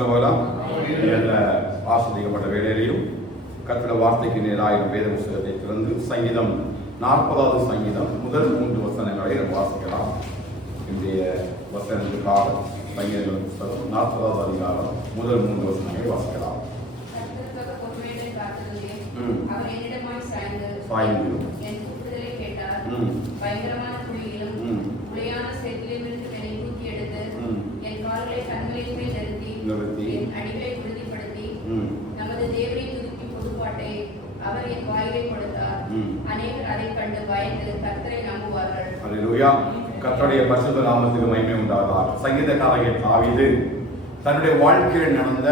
சொல்லலாம். ஆசிரியப்பட்ட வேலையிலையும் கர்த்தருடைய வார்த்தைக்கு நேராக வேத புத்தகத்தை திறந்து சங்கீதம் 40வது சங்கீதம் முதல் 3 வசனங்களை வாசிக்கலாம். இன்றைய வசனத்துக்காக சங்கீதங்கள் புத்தகம் 40வது அதிகாரம் முதல் 3 வசனங்களை வாசிக்கலாம். சாய்ந்து பயங்கரமான குழியிலும் உளையான சேற்றிலிருந்து என்னை தூக்கி எடுத்து என் கால்களை கண்களின் மேல் நிறுத்தி என் அடிகளை உறுதிப்படுத்தி நமது தேவனை துதிக்கு புதுப்பாட்டை அவர் என் வாயிலை கொடுத்தார். அநேகர் அதை கண்டு பயந்து கர்த்தரை நம்புவார்கள். அல்லேலூயா. கர்த்தருடைய பரிசுத்த நாமத்துக்கு மகிமை உண்டாவதாக. சங்கீதக்காரன் தாவீது தன்னுடைய வாழ்க்கையில் நடந்த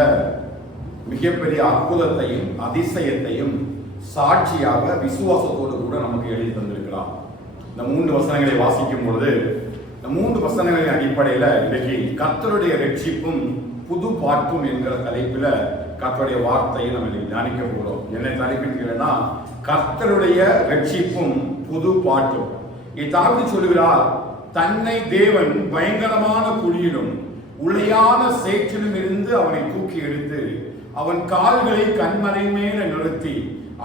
மிகப்பெரிய அற்புதத்தையும் அதிசயத்தையும் சாட்சியாக விசுவாசத்தோடு கூட நமக்கு எழுதி தந்திருக்கிறார். இந்த 3 வசனங்களை வாசிக்கும் பொழுது இந்த 3 வசனங்களின் அடிப்படையில் இன்றைக்கு கர்த்தருடைய ரட்சிப்பும் புது பாட்டும் என்கிற தலைப்பில் கர்த்தருடைய வார்த்தையை நம்ம தியானிக்க போகிறோம். என்ன தலைப்பின்னா கர்த்தருடைய ரட்சிப்பும் புது பாட்டும். தாவீது சொல்லுகிறார், தன்னை தேவன் பயங்கரமான குழியிலும் உளையான சேற்றிலும் இருந்து அவனை தூக்கி எடுத்து அவன் கால்களை கண்மலை மேல நிறுத்தி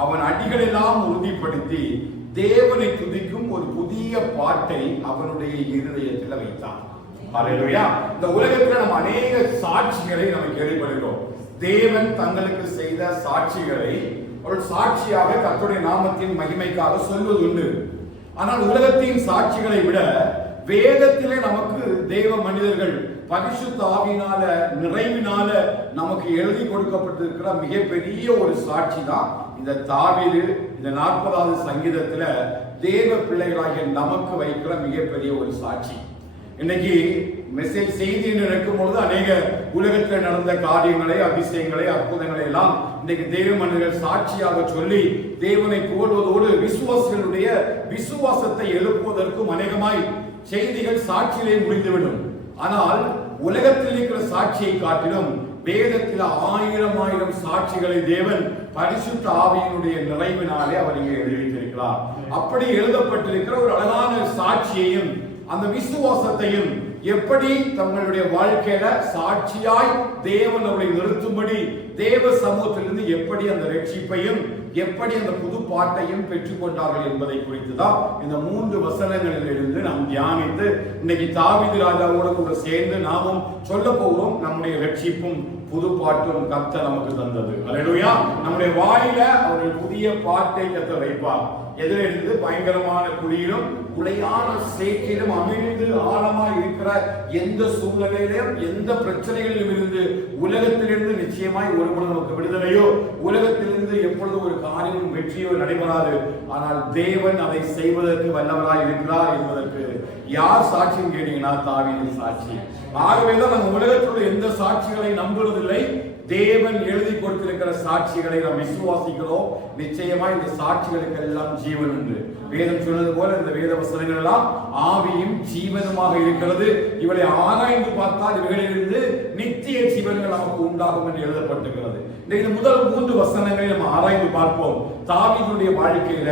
அவன் அடிகளெல்லாம் உறுதிப்படுத்தி தேவனை துதிக்கும் ஒரு புதிய பாட்டை அவனுடைய இருதயத்தில் வைத்தான். அல்லேலூயா. இந்த உலகத்தில் நம்ம அநேக சாட்சிகளை நம்ம கேள்விப்படுகிறோம். தேவன் தங்களுக்கு செய்த சாட்சிகளை ஒரு சாட்சியாக கர்த்தருடைய நாமத்தின் மகிமைக்காக சொல்வது உண்டு. ஆனால் உலகத்தின் சாட்சிகளை விட வேதத்திலே நமக்கு தேவ மனிதர்கள் பரிசுத்த ஆவியினால நிறைவினால நமக்கு எழுதி கொடுக்கப்பட்டிருக்கிற மிகப்பெரிய ஒரு சாட்சி தான் இந்த தாவீது இந்த 40வது சங்கீதத்துல தேவ பிள்ளைகளாகிய நமக்கு வைக்கிற மிகப்பெரிய ஒரு சாட்சி. இன்னைக்கு மெசேஜ் செய்தி நடக்கும் பொழுது அநேக உலகத்தில் நடந்த காரியங்களை, அதிசயங்களை, அற்புதங்களை எல்லாம் இன்னைக்கு தேவ மனிதர்கள் சாட்சியாக சொல்லி தேவனை புகழ்வதோடு விசுவாசிகளுடைய விசுவாசத்தை எழுப்புவதற்கும் அநேகமாய் செய்திகள் சாட்சியிலே முடிந்துவிடும். ஆனால் உலகத்தில் இருக்கிற சாட்சியை காட்டிலும் வேதத்தில் 1000 சாட்சிகளை தேவன் பரிசுத்த ஆவியினுடைய நிறைவினாலே அவர் இங்கே எழுதி வைத்திருக்கிறார். அப்படி எழுதப்பட்டிருக்கிற ஒரு அழகான சாட்சியையும் அந்த விசுவாசத்தையும் எப்படி தங்களுடைய வாழ்க்கையில சாட்சியாய் தேவன் அவரை நிறுத்தும்படி தேவ சமூகத்திலிருந்து எப்படி அந்த ரட்சிப்பையும் எப்படி அந்த புது பாட்டையும் பெற்றுக்கொண்டார்கள் என்பதை குறித்து தான் இந்த 3 வசனங்களிலிருந்து நாம் தியானித்து இன்னைக்கு தாவீது ராஜாவோட கூட சேர்ந்து நாமும் சொல்ல போகிறோம். நம்முடைய ரட்சிப்பும் புது பாட்டும் கர்த்தர் நமக்கு தந்தது. அல்லேலூயா. நம்முடைய வாயில அவர்கள் புதிய பாட்டை கர்த்தர் வைப்பார். எதிலிருந்து? பயங்கரமான குழியிலும் உளையான சேற்றிலும் அமிழ்ந்து ஆழமாய் இருக்கிற எந்த சூழ்நிலையிலும் எந்த பிரச்சனைகளிலும் இருந்து உலகத்திலிருந்து நிச்சயமாய் ஒருபொழுது நமக்கு விடுதலையோ உலகத்திலிருந்து எப்பொழுது ஒரு காரியமும் வெற்றியோ நடைபெறாது. ஆனால் தேவன் அதை செய்வதற்கு வல்லவராய் இருக்கிறார் என்பதற்கு யார் சாட்சியும் கேட்டீங்கன்னா தாவீது சாட்சி. ஆகவேதான் நம்ம உலகத்தில் எந்த சாட்சிகளை நம்புவதில்லை. தேவன் எழுதி கொடுத்திருக்கிற சாட்சிகளை நாம் விசுவாசிக்கிறோம். நிச்சயமா இந்த சாட்சிகளுக்கு எல்லாம் ஜீவன் உண்டு. வேதம் சொன்னது போல இந்த வேத வசனங்கள் எல்லாம் ஆவியும் ஜீவனுமாக இருக்கிறது. இவளை ஆராய்ந்து பார்த்தால் இவைகளிலிருந்து நித்திய ஜீவன்கள் நமக்கு உண்டாகும் என்று எழுதப்பட்டிருக்கிறது. இந்த முதல் 3 வசனங்களை நம்ம ஆராய்ந்து பார்ப்போம். தாவீதுடைய வாழ்க்கையில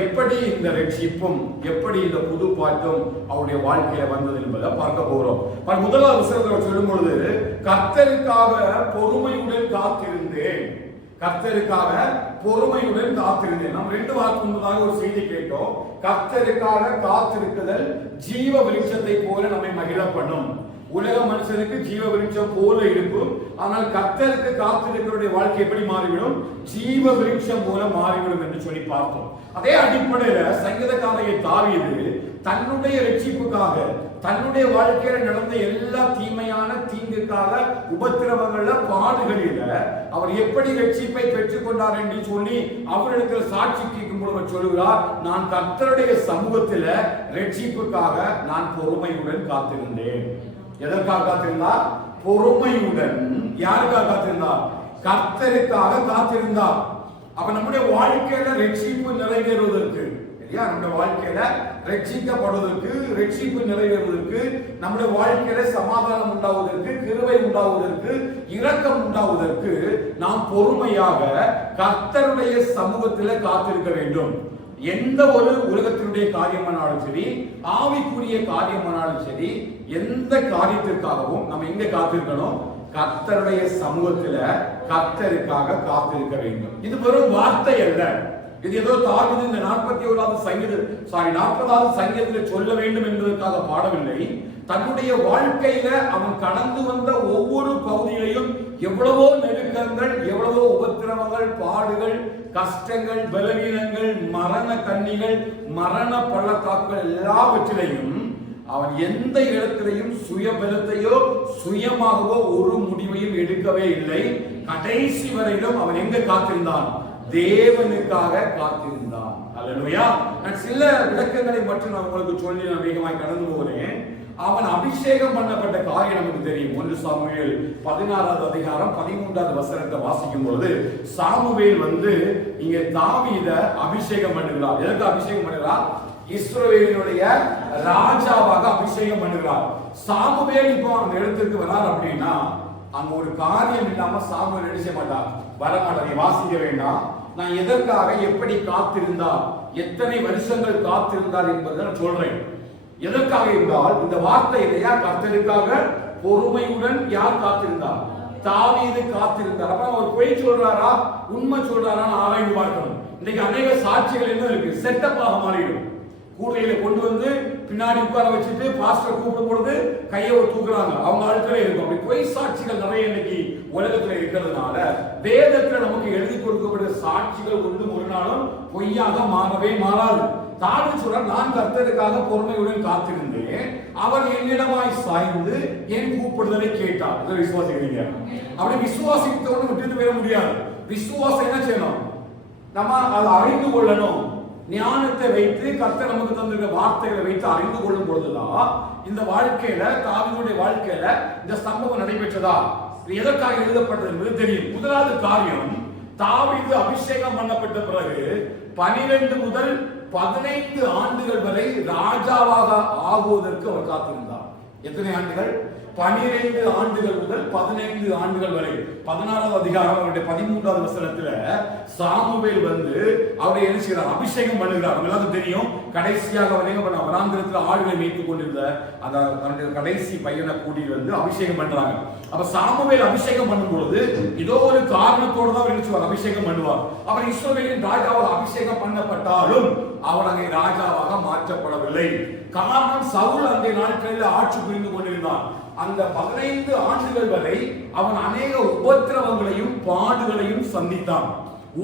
எப்படி இந்த ரட்சிப்பும் எப்படி இந்த புது பாட்டும் அவருடைய வாழ்க்கையில வந்தது என்பதை பார்க்க போறோம். முதலாவது வசனத்தில் சொல்லும் பொழுது கர்த்தருக்காக பொறுமையுடன் காத்திருந்தேன். கர்த்தருக்காக பொறுமையுடன் காத்திருந்தேன். நாம் 2 வாரத்துக்கு முன்னதாக ஒரு செய்தி கேட்டோம். கர்த்தருக்காக காத்திருக்குதல் ஜீவ விருட்சத்தை போல நம்மை மகிழ பண்ணும். உலக மனுஷனுக்கு ஜீவ விருட்சம் போல இருக்கும். ஆனால் கர்த்தருக்கு காத்திருக்கிறவருடைய வாழ்க்கை எப்படி மாறிவிடும்? ஜீவ விருட்சம் போல மாறிவிடும் என்று சொல்லி பார்த்தோம். அதே அடிப்படையில சங்கீதக்காரன் தாவீது தன்னுடைய ரட்சிப்புக்காக தன்னுடைய வாழ்க்கையில நடந்த எல்லா தீமையான தீங்குக்காக உபத்திரவங்கள பாடுகளில அவர் எப்படி ரட்சிப்பை பெற்றுக் கொண்டார் என்று சொல்லி அவர்களுக்கு சாட்சி கேட்கும் பொழுது சொல்லுகிறார், நான் கர்த்தருடைய சமூகத்தில ரட்சிப்புக்காக நான் பொறுமையுடன் காத்திருந்தேன். எதற்காக காத்திருந்தார்? பொறுமையுடன். யாருக்காக காத்திருந்தார்? கர்த்தருக்காக காத்திருந்தார். அப்ப நம்முடைய வாழ்க்கையில ரட்சிப்பு நிறைவேறுவதற்கு, நம்முடைய வாழ்க்கையில ரட்சிக்கப்படுவதற்கு, ரட்சிப்பு நிறைவேறுவதற்கு, நம்முடைய வாழ்க்கையில சமாதானம் உண்டாவதற்கு, கிருபை உண்டாவதற்கு, இரக்கம் உண்டாவதற்கு நாம் பொறுமையாக கர்த்தருடைய சமூகத்தில காத்திருக்க வேண்டும். எந்த ஒரு உலகத்தினுடைய காரியமானாலும் சரி, ஆவிக்குரிய காரியமானாலும் சரி, எந்த காரியத்திற்காகவும் நம்ம எங்க காத்திருக்கணும்? கர்த்தருடைய சமூகத்துல கர்த்தருக்காக காத்திருக்க வேண்டும். இது வெறும் வார்த்தை அல்ல. இது ஏதோ தாவீது இந்த 40வது சங்கீதத்தில் சொல்ல வேண்டும் என்பதற்காக பாடவில்லை. தன்னுடைய வாழ்க்கையில அவன் கடந்து வந்த ஒவ்வொரு பகுதியிலையும் எவ்வளவோ நெருக்கங்கள், எவ்வளவோ உபத்திரவங்கள், பாடுகள், கஷ்டங்கள், பலவீனங்கள், மரண கண்ணிகள், மரண பள்ளத்தாக்குகள் எல்லாவற்றிலையும் அவன் எந்த இடத்திலையும் சுயபலத்தையோ சுயமாகவோ ஒரு முடிவையும் எடுக்கவே இல்லை. கடைசி வரையிலும் அவன் எங்க காத்திருந்தான்? தேவனுக்காக காத்திருந்தான். அல்லேலூயா. நான் சில விளக்கங்களை மட்டும் நான் உங்களுக்கு சொல்லி நான் வேகமாய் கடந்து போகிறேன். அவன் அபிஷேகம் பண்ணப்பட்ட காரியம் நமக்கு தெரியும். 1 சாமுவேல் 16வது அதிகாரம் 13வது வசனத்தை வாசிக்கும் பொழுது சாமுவேல் இங்க தாவீத அபிஷேகம் பண்ணுகிறார். எதற்கு அபிஷேகம் பண்ணுகிறார்? இஸ்ரவேலினுடைய ராஜாவாக அபிஷேகம் பண்ணுகிறார். சாமுவேல் இப்போ அந்த இடத்துக்கு வரார் அப்படின்னா அங்க ஒரு காரியம் இல்லாம சாமுவேல் என்ன செய்ய மாட்டார்? வரமாட்டார். வாசிக்க வேண்டாம். நான் எதற்காக எப்படி காத்திருந்தார், எத்தனை வருஷங்கள் காத்திருந்தார் என்பதை நான் சொல்றேன். எதற்காக என்றால் இந்த வார்த்தையிலேயா கர்த்தருக்காக பொறுமையுடன் யார் காத்திருந்தார்? தாவீது காத்திருந்தார். அப்ப அவர் பொய் சொல்றாரா உண்மை சொல்றாரா ஆராய்ந்து பார்க்கணும். இன்னைக்கு அநேக சாட்சிகள் என்ன இருக்கு? செட்டப்பாக மாறிடும். கூடையில கொண்டு பின்னாடி உட்கார வச்சுட்டு பாஸ்டர் கூப்பிடும் பொழுது கையை தூக்குறாங்க. அவங்க ஆட்களே இருக்கும். அப்படி பொய் சாட்சிகள் நிறைய இன்னைக்கு உலகத்துல இருக்கிறதுனால வேதத்துல நமக்கு எழுதி கொடுக்கப்பட்ட சாட்சிகள் ஒன்றும் ஒரு நாளும் பொய்யாக மாறவே மாறாது. தாவீது சொல்றார், நான் கர்த்தருக்காக பொறுமையுடன் காத்திருந்தேன், அவர் என்னிடமாய் சாய்ந்து என் கூப்பிடுதலை கேட்டார். இதை விசுவாசிக்கிறீங்க? அப்படி விசுவாசித்தோடு விட்டுட்டு போயிட முடியாது. விசுவாசம் என்ன செய்யணும்? நம்ம அதை அறிந்து கொள்ளணும். ஞானத்தை வைத்து கர்த்தர் நமக்கு தந்திருக்க வார்த்தைகளை வைத்து அறிந்து கொள்ளும் பொழுதுதான் இந்த வாழ்க்கையில தாவீதுடைய வாழ்க்கையில இந்த சம்பவம் நடைபெற்றதா, எதற்காக எழுதப்பட்டது என்பது தெரியும். முதலாவது காரியம், தாவீது அபிஷேகம் பண்ணப்பட்ட பிறகு 12 முதல் 15 ஆண்டுகள் வரை ராஜாவாக ஆகுவதற்கு அவர் காத்திருந்தார். எத்தனை ஆண்டுகள்? 12 ஆண்டுகள் முதல் 15 ஆண்டுகள் வரை. 16வது அதிகாரம் அவருடைய 13வது வசனத்துல சாமுவேல் அவரை என்ன செய்கிறார்? அபிஷேகம் பண்ணுகிறார். எல்லாருக்கும் தெரியும். கடைசியாக அவர் என்ன பண்ண? வனாந்திரத்தில் ஆடுகளை மேய்த்துக் கொண்டிருந்த அந்த தன்னுடைய கடைசி பையனை கூட்டி அபிஷேகம் பண்றாங்க. அப்ப சாமுவேல் அபிஷேகம் பண்ணும் பொழுது ஏதோ ஒரு காரணத்தோடு தான் அவர் என்ன அபிஷேகம் பண்ணுவார். அவர் இஸ்ரவேலின் ராஜாவாக அபிஷேகம் பண்ணப்பட்டாலும் அவர் அங்கே ராஜாவாக மாற்றப்படவில்லை. காரணம், சவுல் அந்த நாட்களில் ஆட்சி புரிந்து கொண்டிருந்தான். அந்த 15 ஆண்டுகள் வரை அவன் அநேக உபத்திரவங்களையும் பாடுகளையும் சந்தித்தான்.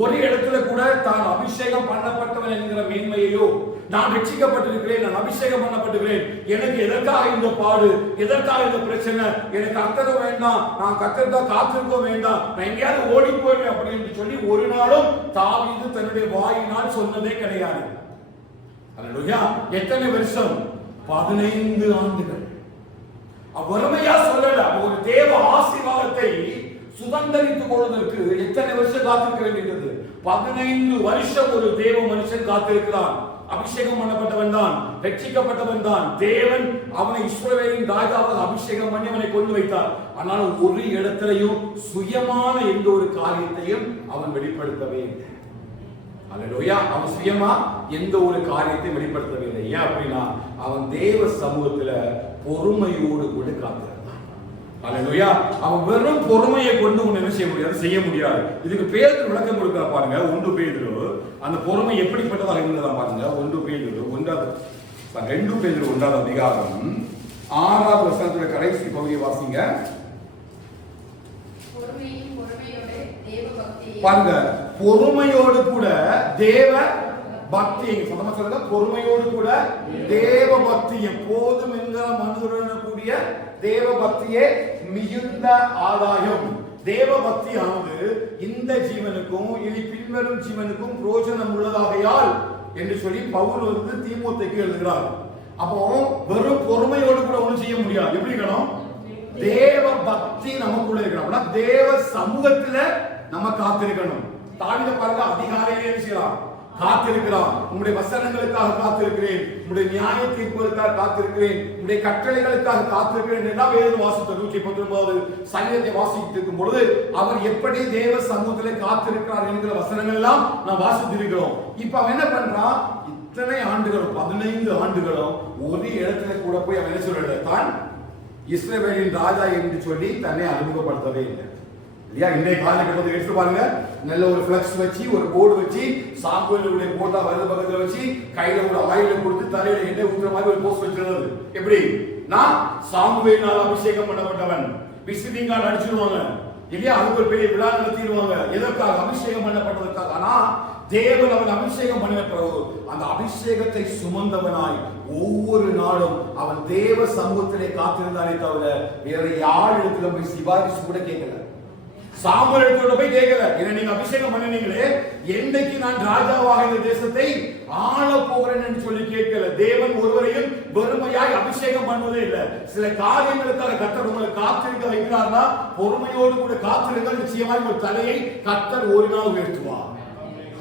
ஒரு இடத்துல கூட தான் அபிஷேகம் பண்ணப்பட்டவன் என்கிற மேன்மையோ, நான் ரட்சிக்கப்பட்டிருக்கிறேன், நான் அபிஷேகம் பண்ணப்பட்டிருக்கிறேன், எனக்கு எதற்காக இந்த பாடு, எதற்காக இந்த பிரச்சனை, எனக்கு கர்த்தர் வேண்டாம், நான் கர்த்தர் காத்திருக்க வேண்டாம், நான் எங்கேயாவது ஓடி போயிருவேன் அப்படின்னு சொல்லி ஒரு நாளும் தாவீது தன்னுடைய வாயினால் சொன்னதே கிடையாது. அல்லேலூயா. எத்தனை வருஷம்? 15 ஆண்டுகள். வறுமையா சொல்லல. ஒரு தேவ ஆசீர்வாதத்தை சுதந்திரித்துக் கொள்வதற்கு எத்தனை வருஷம் காத்திருக்க வேண்டியது? 15 வருஷம் ஒரு தேவ மனுஷன் காத்திருக்கிறான். அபிஷேகம் பண்ணப்பட்டவன் தான், ரட்சிக்கப்பட்டவன் தான். தேவன் அவனை இஸ்ரவேலின் ராஜாவாக அபிஷேகம் பண்ணி அவனை கொண்டு வைத்தார். ஆனால் ஒரு இடத்திலையும் சுயமான எந்த ஒரு காரியத்தையும் அவன் வெளிப்படுத்தவே இல்லை. அல்லேலூயா. அவன் சுயமா எந்த ஒரு காரியத்தை வெளிப்படுத்தவில்லை. ஏன் அப்படின்னா அவன் தேவ சமூகத்துல பொறுமையோடு கூட காத்திருந்தான். அல்லேலூயா. அவன் வெறும் பொறுமையை கொண்டு ஒண்ணு என்ன செய்ய முடியாது? செய்ய முடியாது. இதுக்கு பேதுரு விளக்கம் கொடுக்கிற பாருங்க. 1 பேதுரு அந்த பொறுமை எப்படிப்பட்டதாக இருந்ததா பாருங்க. 2 பேதுரு 1வது அதிகாரம் 6வது வசனத்துல கடைசி பகுதியை வாசிங்க. பாருங்க, பொறுமையோடு கூட தேவ பக்தி. சொல்லுங்க, பொறுமையோடு கூட தேவ பக்தி எப்போதும் என்கிற மனதுடன் கூடிய தேவ பக்தியே மிகுந்த ஆதாயம். தேவ பக்தியானது இந்த ஜீவனுக்கும் இனி பின்வரும் ஜீவனுக்கும் பிரயோஜனம் உள்ளதாகையால் என்று சொல்லி பவுல் தீமோத்தேயுக்கு எழுதுகிறார். அப்போ வெறும் பொறுமையோடு கூட ஒன்றும் செய்ய முடியாது. எப்படி இருக்கணும்? தேவ பக்தி நமக்குள்ள இருக்கணும். தேவ சமூகத்துல நம்ம காத்திருக்கணும். தாவீது பாருங்க, அதிகாலையிலே செய்யலாம் காத்திருக்கிறான். உங்களுடைய வசனங்களுக்காக காத்திருக்கிறேன், உங்களுடைய நியாய தீர்ப்புகளுக்காக காத்திருக்கிறேன், உங்களுடைய கட்டளைகளுக்காக காத்திருக்கிறேன் என்று வேதம் வாசித்தோம். 119வது சங்கீதத்தை வாசித்து இருக்கும் பொழுது அவர் எப்படி தேவ சமூகத்திலே காத்திருக்கிறார் என்கிற வசனங்கள் எல்லாம் நாம் வாசித்திருக்கிறோம். இப்ப அவன் என்ன பண்றான்? இத்தனை ஆண்டுகளும் 15 ஆண்டுகளும் ஒரு இடத்துல கூட போய் அவன் என்ன சொல்ற? தான் இஸ்ரவேலின் ராஜா என்று சொல்லி தன்னை அறிமுகப்படுத்தவே இல்லை இல்லையா? இன்றைய காலகட்டத்தை எடுத்து பாருங்க. நல்ல ஒரு ஃபிளக்ஸ் வச்சு ஒரு போர்டு வச்சு சாம்பலுடைய போட்டா வலது பக்கத்துல வச்சு கையில ஒரு ஆயில கொடுத்து தலையில எண்ணெய் ஊத்துற மாதிரி ஒரு போஸ்ட் வச்சிருந்தது. எப்படி? நான் சாமுவேலினால் அபிஷேகம் பண்ணப்பட்டவன். விசிட்டிங் கார்டு அடிச்சிருவாங்க இல்லையா? அதுக்கு ஒரு பெரிய விழா நடத்திடுவாங்க. எதற்காக? அபிஷேகம் பண்ணப்பட்டதற்காக. ஆனா தேவன் அவன் அபிஷேகம் பண்ணின பிறகு அந்த அபிஷேகத்தை சுமந்தவனாய் ஒவ்வொரு நாளும் அவன் தேவ சமூகத்திலே காத்திருந்தானே தவிர வேற யார் இடத்துல போய் சிபாரிசு கூட கேட்கல. சாமுவேல் இடத்துல போய் கேட்கல, என்ன நீங்க அபிஷேகம் பண்ணினீங்களே, என்னைக்கு நான் ராஜாவாக இந்த தேசத்தை ஆள போகிறேன் என்று சொல்லி கேட்கல. தேவன் ஒருவரையும் வெறுமையாய் அபிஷேகம் பண்ணுவதே இல்லை. சில காரியங்களுக்காக கர்த்தர் உங்களை காத்திருக்க வைக்கிறார்னா பொறுமையோடு கூட காத்திருங்கள். நிச்சயமாய் உங்கள் தலையை கர்த்தர் ஒரு நாள் உயர்த்துவார்.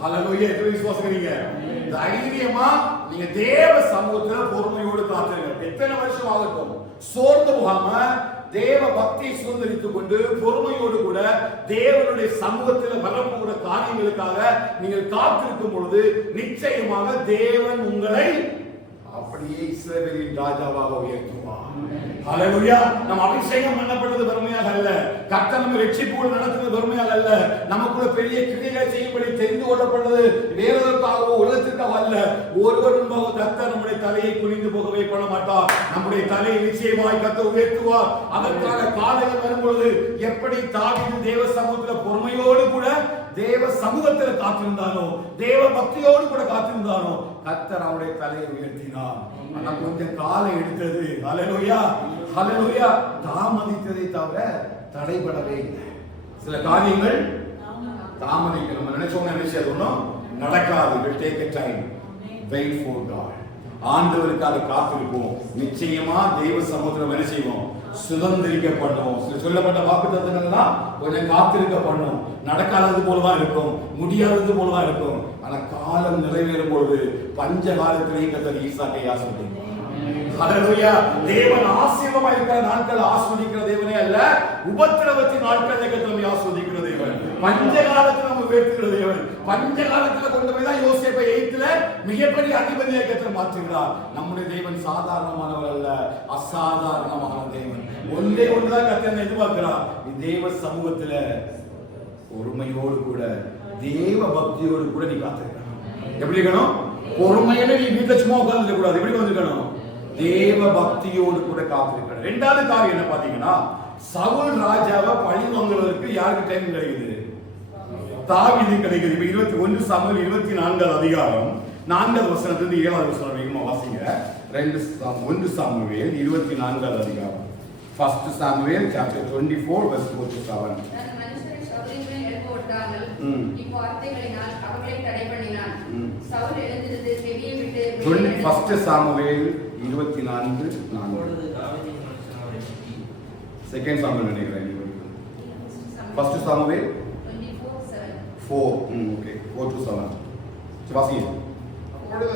ஹல்லேலூயா. எத்தனை விசுவாசிக்கிறீங்க? தைரியமா நீங்க தேவ சமூகத்துல பொறுமையோடு காத்திருங்க. எத்தனை வருஷம் ஆகட்டும் சோர்ந்து போகாம தேவ பக்தியை சுதந்திரித்துக் கொண்டு பொறுமையோடு கூட தேவனுடைய சமூகத்தில் வரப்போகிற காரியங்களுக்காக நீங்கள் காத்திருக்கும் பொழுது நிச்சயமாக தேவன் உங்களை அப்படியே இஸ்ரவேலின் ராஜாவாக உயர்த்துவார். ஹல்லேலூயா. நம்ம அபிஷேகம் பண்ணப்பட்டது வெறுமையாக அல்ல. கர்த்தர் நம்ம ரட்சிப்புகள் நடத்துவது வெறுமையாக அல்ல. நமக்குள்ள பெரிய கிரியைகளை செய்யும்படி தெரிந்து கொள்ளப்பட்டது வேறொருக்காகவோ உலகத்திற்காக அல்ல. ஒருவரும் கர்த்தர் நம்முடைய தலையை குனிந்து போகவே பண்ண மாட்டார். நம்முடைய தலையை நிச்சயமாய் கர்த்தர் உயர்த்துவார். அதற்கான காலங்கள் வரும்பொழுது எப்படி தாவீது தேவ சமூகத்தில் பொறுமையோடு கூட தேவ சமூகத்தில் காத்திருந்தானோ, தேவ பக்தியோடு கூட காத்திருந்தானோ, கர்த்தர் அவருடைய தலையை உயர்த்தினார். ஆனா கொஞ்சம் காலம் எடுத்தது. ஹல்லேலூயா. ஹல்லேலூயா. தாமதித்ததை தவிர தடைபடவே இல்லை. சில காரியங்கள் தாமதிக்க நம்ம நினைச்சோம் நினைச்சது ஒன்றும் நடக்காது. will take a time. wait for God. ஆண்டவருக்காக காத்திருப்போம். நிச்சயமா தெய்வ சமூகத்தில் என்ன செய்வோம்? சுதந்திரிக்க பண்ணுவோம். சொல்லப்பட்ட வாக்குத்தத்தங்கள்லாம் கொஞ்சம் காத்திருக்க பண்ணும். நடக்காதது போலதான் இருக்கும், முடியாதது போலதான் இருக்கும். ஆனா காலம் நிறைவேறும் பொழுது பஞ்ச காலத்திலேயே கர்த்தர் ஈசாக்கை ஆசீர்வதித்தார். ஹல்லேலூயா. தேவன் ஆசீர்வாதமா இருக்கிற நாட்கள் ஆஸ்வதிக்கிற தேவனே அல்ல, உபத்திரவத்தின் நாட்களை கர்த்தர் ஆஸ்வதிக்கிற தேவன். பஞ்ச காலத்துல நம்ம உயர்த்துகிற தேவன். பஞ்ச காலத்துல கொண்டு போய் தான் யோசேப்பை எய்த்துல மிகப்பெரிய அதிபதியை கர்த்தர் மாற்றுகிறார். நம்முடைய தேவன் சாதாரணமானவர் அல்ல, அசாதாரணமான தேவன். ஒன்றே ஒன்றுதான் கர்த்தர் எதிர்பார்க்கிறார். தேவ சமூகத்துல பொறுமையோடு கூட தேவ பக்தியோடு கூட நீ காத்திருக்கணும். எப்படி இருக்கணும்? பொறுமையில நீ வீட்டுல சும்மா உட்கார்ந்து கூடாது. எப்படி வந்துக்கணும்? தேவ பக்தியோடு கூட காத்திருக்கணும். இரண்டாவது காரியம் என்ன பாத்தீங்கன்னா, சவுல் ராஜாவை பழி வாங்குவதற்கு யாருக்கு டைம் கிடைக்குது? தாவீது கிடைக்குது. இப்ப 21 சாமுவேல் 24 அதிகாரம் 4 வசனத்திலிருந்து 7 வசனம் வரைக்கும் வாசிங்க. 1 சாமுவேல் 24 அதிகாரம். 1 Samuel chapter 24 verse 4 to 7. இவ்வார்த்தைகளினால் அவர்களை தடை பண்ணினான். சவுல் எழுந்திருந்து செவியை விட்டு 1 Samuel 24:4. செகண்ட் சாமுவேல் நினைக்கிறேன். 1 Samuel 24:4. Okay 4 to 7. வாசிங்க. அப்பொழுது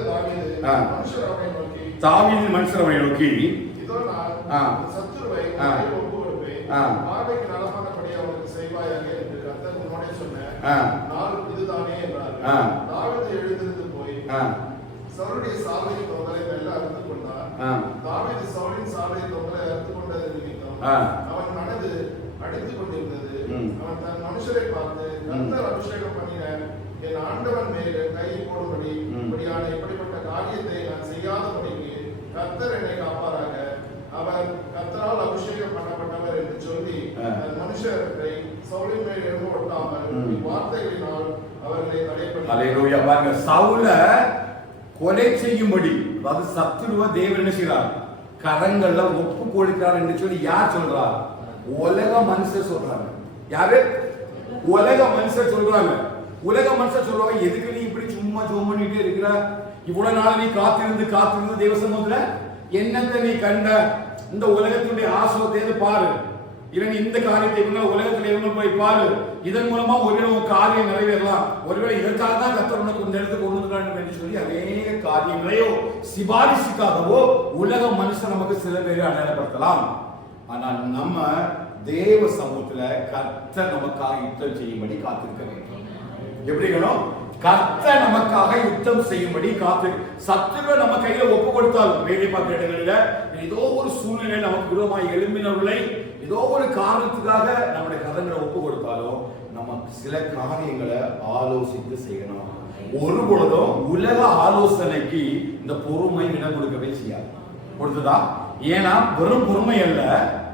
தாவீது மனுஷரை நோக்கி இதோ நான் சத்துருவை ஒப்பு கொடுப்பேன், பார்வைக்கு நலமானபடி அவனுக்கு செய்வாயாக என்று கர்த்தர் உன்னோடே சொன்ன நாள் இதுதானே என்றார். தாவீது எழுந்திருந்து போய் சவுலுடைய சால்வையின் தொங்கலை மெல்ல அறுத்து கொண்டார். தாவீது சவுலின் சால்வையின் தொங்கலை அறுத்து கொண்டது நிமித்தம் அவன் மனது அடித்துக் கொண்டிருந்தது. அவன் தன் மனுஷரை பார்த்து, கர்த்தர் அபிஷேகம் பண்ணின என் ஆண்டவன் மேல் கை போடும்படி இப்படிப்பட்ட காரியத்தை நான் செய்யாதபடிக்கு கர்த்தர் என்னை காப்பாராக, அவர் கர்த்தரால் அபிஷேகம் பண்ணப்பட்டவர் என்று சொல்லி தன் மனுஷரை சவுலின் மேல் எழும்ப ஒட்டாமல் வார்த்தைகளினால் அவர்களை தடைப்பட்டார். சவுல கொலை செய்யும்படி, அதாவது சத்துருவ தேவன் என்ன செய்கிறார்? கரங்கள்ல ஒப்பு கொடுக்கிறார் என்று சொல்லி யார் சொல்றார்? உலக மனுஷர் சொல்றாங்க. யாரு? உலக மனுஷர் சொல்றாங்க. உலக மனுஷர் சொல்றாங்க, எதுக்கு நீ இப்படி சும்மா ஜோம் பண்ணிட்டே இருக்கிற? இவ்வளவு நாள் நீ காத்திருந்து தேவ சமூகத்துல என்னங்க நீ கண்ட? இந்த உலகத்தினுடைய ஆசோத்தை பாரு, இல்ல இந்த காரியத்தை உலகத்துல இவங்க போய் பாரு. இதன் மூலமா ஒருவேளை காரியம் நிறைவேறலாம். ஒருவேளை இதற்காக தான் கர்த்தர் உனக்கு இந்த இடத்துக்கு கொண்டு வந்து என்று சொல்லி அநேக காரியங்களையோ சிபாரிசுக்காகவோ உலக மனுஷன் நமக்கு சில பேரை அடையாளப்படுத்தலாம். ஆனால் நம்ம தேவ சமூகத்துல கர்த்தர் நமக்காக யுத்தம் செய்யும்படி காத்திருக்க வேண்டும். எப்படி இருக்கணும்? கர்த்தர் நமக்காக யுத்தம் செய்யும்படி காத்து. சத்துருவை நம்ம கையில ஒப்பு கொடுத்தாலும் வேலை பார்க்கிற இடங்களில ஏதோ ஒரு சூழ்நிலை நமக்கு விரோதமாக எழும்பினவர்களை ஏதோ ஒரு காரணத்துக்காக நம்முடைய கதங்களை ஒப்பு கொடுத்தாலும் நம்ம சில காரியங்களை ஆலோசித்து செய்யணும். ஒரு பொழுதும் உலக ஆலோசனைக்கு இந்த பொறுமை இடம் கொடுக்கவே செய்யாது. கொடுத்ததா? ஏன்னா வெறும் பொறுமை அல்ல,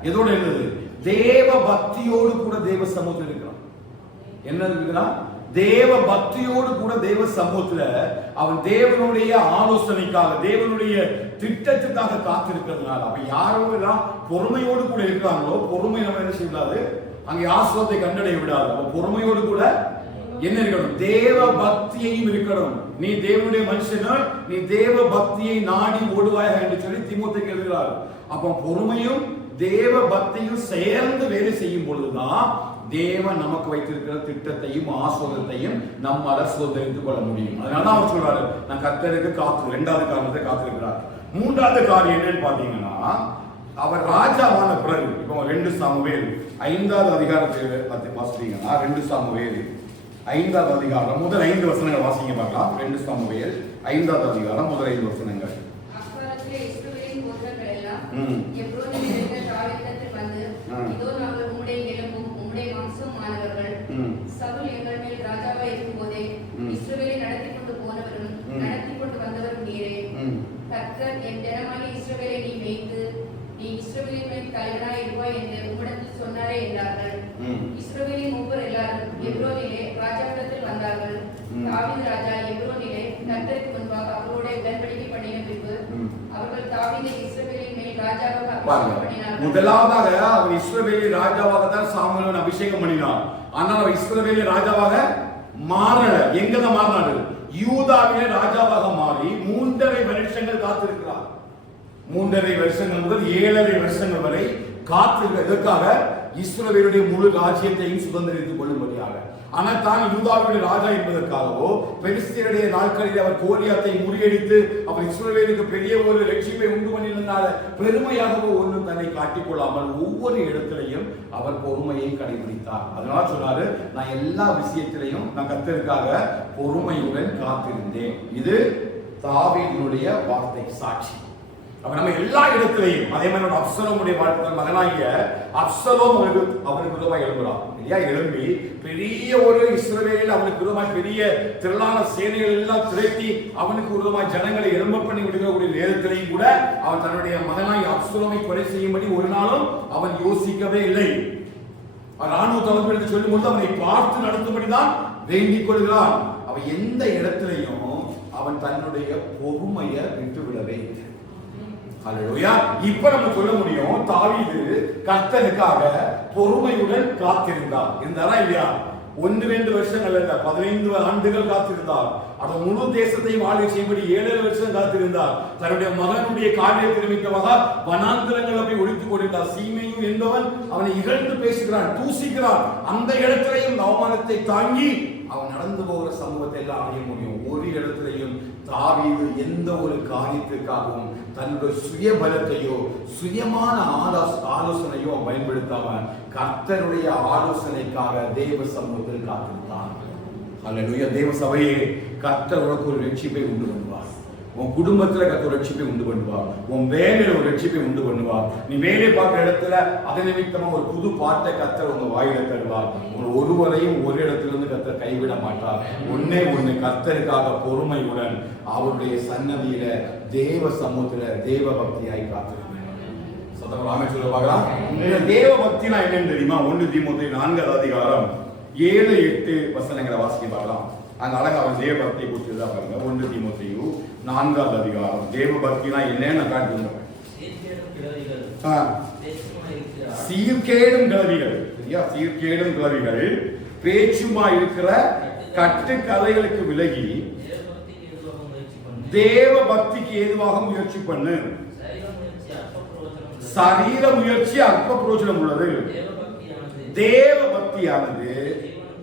எதோட இருந்தது? தேவ பக்தியோடு கூட தேவ சமூகத்தில் இருக்கிறான். என்ன இருக்குன்னா தேவ பக்தியோடு கூட தேவ சமூகத்துல அவன் தேவனுடைய ஆலோசனைக்காக தேவனுடைய திட்டத்துக்காக காத்திருக்கிறதுனால அவன் யாரும் எல்லாம் பொறுமையோடு கூட இருக்கிறாங்களோ, பொறுமை நம்ம என்ன செய்யக்கூடாது, அங்கே ஆசுவத்தை கண்டடைய விடாது. அவன் பொறுமையோடு கூட என்ன இருக்கணும்? தேவ பக்தியையும் இருக்கணும். நீ தேவனுடைய மனுஷனால் நீ தேவ பக்தியை நாடி ஓடுவாயாக என்று சொல்லி தீமோத்தேயுக்கு எழுதுகிறார். அப்ப பொறுமையும் தேவ பக்தியும் சேர்ந்து வேலை செய்யும் பொழுதுதான் தேவன் நமக்கு வைத்திருக்கிற திட்டத்தையும் ஆசீர்வாதத்தையும் நம்மால சுதந்திரித்துக் கொள்ள முடியும். அதனால அவர் சொல்றாரு, நான் கர்த்தருக்கு காத்து. இரண்டாவது காரணத்தை காத்திருக்கிறார். மூன்றாவது காரியம் என்னன்னு பாத்தீங்கன்னா, அவர் ராஜாவான பிறகு இப்போ 2 சாமுவேல் 5வது அதிகாரத்தை வாசித்தீங்கன்னா 2 சாமுவேல் 5வது அதிகாரம் முதல் 5 வசனங்கள் வாசிங்க பார்க்கலாம். 2 சாமுவேல் 5வது அதிகாரம் முதல் 5 வசனங்கள். அக்காலத்திலே இஸ்ரவேலின் கோத்திரங்கள் எல்லாம் எப்ரோனில் இருந்த தாவீதிடத்தில் வந்து, இதோ நாங்கள் உம்முடைய எலும்பும் உம்முடைய மாம்சமுமானவர்கள். சவுல் எங்கள் மேல் ராஜாவாய் இருக்கும்போதே இஸ்ரவேலை நடத்தி கொண்டு போனவரும் நடத்தி கொண்டு வந்தவரும் நீரே. கர்த்தர் என் ஜனமாகிய இஸ்ரவேலை நீ மேய்த்து நீ இஸ்ரவேலின் மேல் தலைவனாய் இருப்பாய் என்று உம்மிடத்தில் சொன்னாரே என்றார்கள். இஸ்ரவேலின் மூப்பர் எல்லாரும் எப்ரோனிலே ராஜாவிடத்தில் வந்தார்கள். தாவீது ராஜா எப்ரோனிலே கர்த்தருக்கு முன்பாக அவரோட உடன்படிக்கை பண்ணின பின்பு அவர்கள் தாவீதை இஸ்ரவேலின் மேல் ராஜாவாக அபிஷேகம் பண்ணினார்கள். முதலாவதாக அவர் இஸ்ரவேலின் ராஜாவாக தான் சாமுவேலை அபிஷேகம் பண்ணினார். ஆனால் அவர் இஸ்ரவேலின் ராஜாவாக மாறல. எங்கதான் மாறினாரு? யூதாவிலே ராஜாவாக மாறி 3.5 வருஷங்கள் காத்திருக்கிறார். 3.5 வருஷங்கள் முதல் 7.5 வருஷங்கள் வரை காத்திருக்க. எதற்காக? இஸ்ரவேலுடைய முழு ராஜ்யத்தையும் சுதந்திரித்துக் கொள்ளும்படியாக. ஆனால் தான் யூதாவுடைய ராஜா என்பதற்காகவோ பெலிஸ்தியருடைய நாட்களில் அவர் கோலியாத்தை முறியடித்து அவர் இஸ்ரவேலுக்கு பெரிய ஒரு ரட்சிப்பை உண்டு பண்ணியிருந்தால பெருமையாகவோ ஒன்றும் தன்னை காட்டிக்கொள்ளாமல் ஒவ்வொரு இடத்திலையும் அவர் பொறுமையை கடைபிடித்தார். அதனால சொன்னாரு, நான் எல்லா விஷயத்திலையும் நான் கர்த்தருக்காக பொறுமையுடன் காத்திருந்தேன். இது தாவீதினுடைய வார்த்தை, சாட்சி. அப்ப நம்ம எல்லா இடத்திலையும் அதே மாதிரி அப்சலோமுடைய வாழ்க்கை மகனாகிய அப்சலோம் அவனுக்கு விரோதமாக எழும்புறான் இல்லையா? எழும்பி பெரிய ஒரு இஸ்ரவேலில் அவனுக்கு விரோதமாக பெரிய திரளான சேனைகள் எல்லாம் திரட்டி அவனுக்கு விரோதமாக ஜனங்களை எழும்ப பண்ணி விடுகிறக்கூடிய நேரத்திலையும் கூட அவன் தன்னுடைய மகனாகிய அப்சலோமை கொலை செய்யும்படி ஒரு நாளும் அவன் யோசிக்கவே இல்லை. ராணுவ தளபதிக்கு சொல்லும் போது அவனை பார்த்து நடத்தும்படிதான் வேண்டிக் கொள்கிறான். அவன் எந்த இடத்திலையும் அவன் தன்னுடைய பொறுமையை விட்டுவிடவே இல்லை. ஹல்லேலூயா. இப்ப நம்ம சொல்ல முடியும், தாவீது கர்த்தருக்காக பொறுமையுடன் காத்திருந்தார். இருந்தாரா இல்லையா? 1-2 வருஷங்கள் அல்ல, 15 ஆண்டுகள் காத்திருந்தார். அந்த முழு தேசத்தையும் ஆளுகை செய்யும்படி 7 வருஷம் காத்திருந்தார். தன்னுடைய மகனுடைய காரியத்தை நிமித்தமாக வனாந்திரங்களை போய் ஒழித்துக் கொண்டிருந்தார். சீமையும் என்பவன் அவனை இகழ்ந்து பேசுகிறான், தூசிக்கிறான். அந்த இடத்திலையும் அவமானத்தை தாங்கி அவன் நடந்து போகிற சமூகத்தை எல்லாம் அறிய முடியும். ஒரு இடத்திலையும் தாவீது எந்த ஒரு காரியத்திற்காகவும் தன்னுடைய சுய பலத்தையோ சுயமான ஆலோசனையோ பயன்படுத்தாம கர்த்தருடைய ஆலோசனைக்காக தேவ சமூகத்தில் காத்திருந்தான். அல்லேலூயா. தேவ சபையே, கர்த்தர் உனக்கு ஒரு ரட்சிப்பை உண்டு பண்ணுவார். உன் குடும்பத்துல கர்த்தர் ரட்சிப்பை உண்டு பண்ணுவார். உன் வேலையில ஒரு ரட்சிப்பை உண்டு பண்ணுவார். நீ வேலை பார்க்கிற இடத்துல அதன் நிமித்தமா ஒரு புது பாட்டை கர்த்தர் உங்க வாயில தருவார். ஒருவரையும் ஒரு இடத்திலிருந்து கர்த்தர் கைவிட மாட்டார். ஒண்ணு கர்த்தருக்காக பொறுமையுடன் அவருடைய சன்னதியில தேவ சமூகத்துல தேவ பக்தியாய் காத்திருக்கிறேன். சதவராமே சொல்ல பார்க்கலாம். தேவ பக்தினா என்னன்னு தெரியுமா? 1 தீமோத்தேயு 4வது அதிகாரம் 7-8 வசனங்களை வாசிக்க பார்க்கலாம். அந்த அழகா அவன் தேவ பக்தியை குறித்து தான் பாருங்க. 1 தீமோத்தேயு 4வது அதிகாரம் தேவ பக்தினா என்னன்னு காட்டுங்க. சீர்கேடும் கிளவிகள், சரியா? சீர்கேடும் கிளவிகள் பேச்சுமா இருக்கிற கட்டுக்கதைகளுக்கு விலகி தேவ பக்திக்கு ஏதுவாக முயற்சி பண்ணு. சரீர முயற்சி அற்ப பிரயோஜனம் உள்ளது. தேவ பக்தியானது,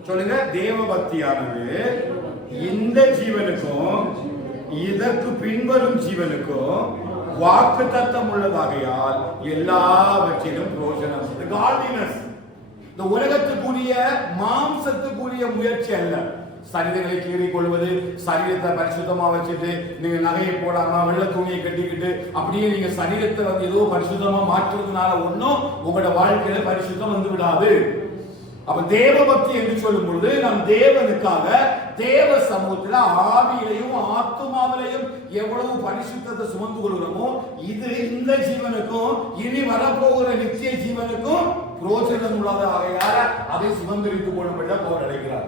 சொல்லுங்க, தேவ பக்தியானது இந்த ஜீவனுக்கும் இதற்கு பின்வரும் ஜீவனுக்கும் வாக்கு தத்தம் உள்ளதாகையால் எல்லாவற்றிலும் பிரயோஜனம். இந்த உலகத்துக்குரிய மாம்சத்துக்குரிய முயற்சி அல்ல, சரீரங்களை கீறி கொள்வது, சரீரத்தை பரிசுத்தமா வச்சுட்டு நீங்க நகையை போடாம வெள்ளை துணியை கட்டிக்கிட்டு அப்படியே நீங்க சரீரத்தை ஏதோ பரிசுத்தமா மாற்றுறதுனால ஒன்னும் உங்களோட வாழ்க்கையில பரிசுத்தம் வந்து விடாது. அப்ப தேவ பக்தி என்று சொல்லும் பொழுது நாம் தேவனுக்காக தேவ சமூகத்தில் ஆவியிலையும் ஆத்துமாவிலையும் எவ்வளவு பரிசுத்தத்தை சுமந்து கொள்கிறோமோ இது இந்த ஜீவனுக்கும் இனி வரப்போகிற நிச்சய ஜீவனுக்கும் பிரோஜனம் உள்ளது. ஆகையால அதை சுமந்திரித்துக் கொள்ளும்படி போர் அழைக்கிறார்.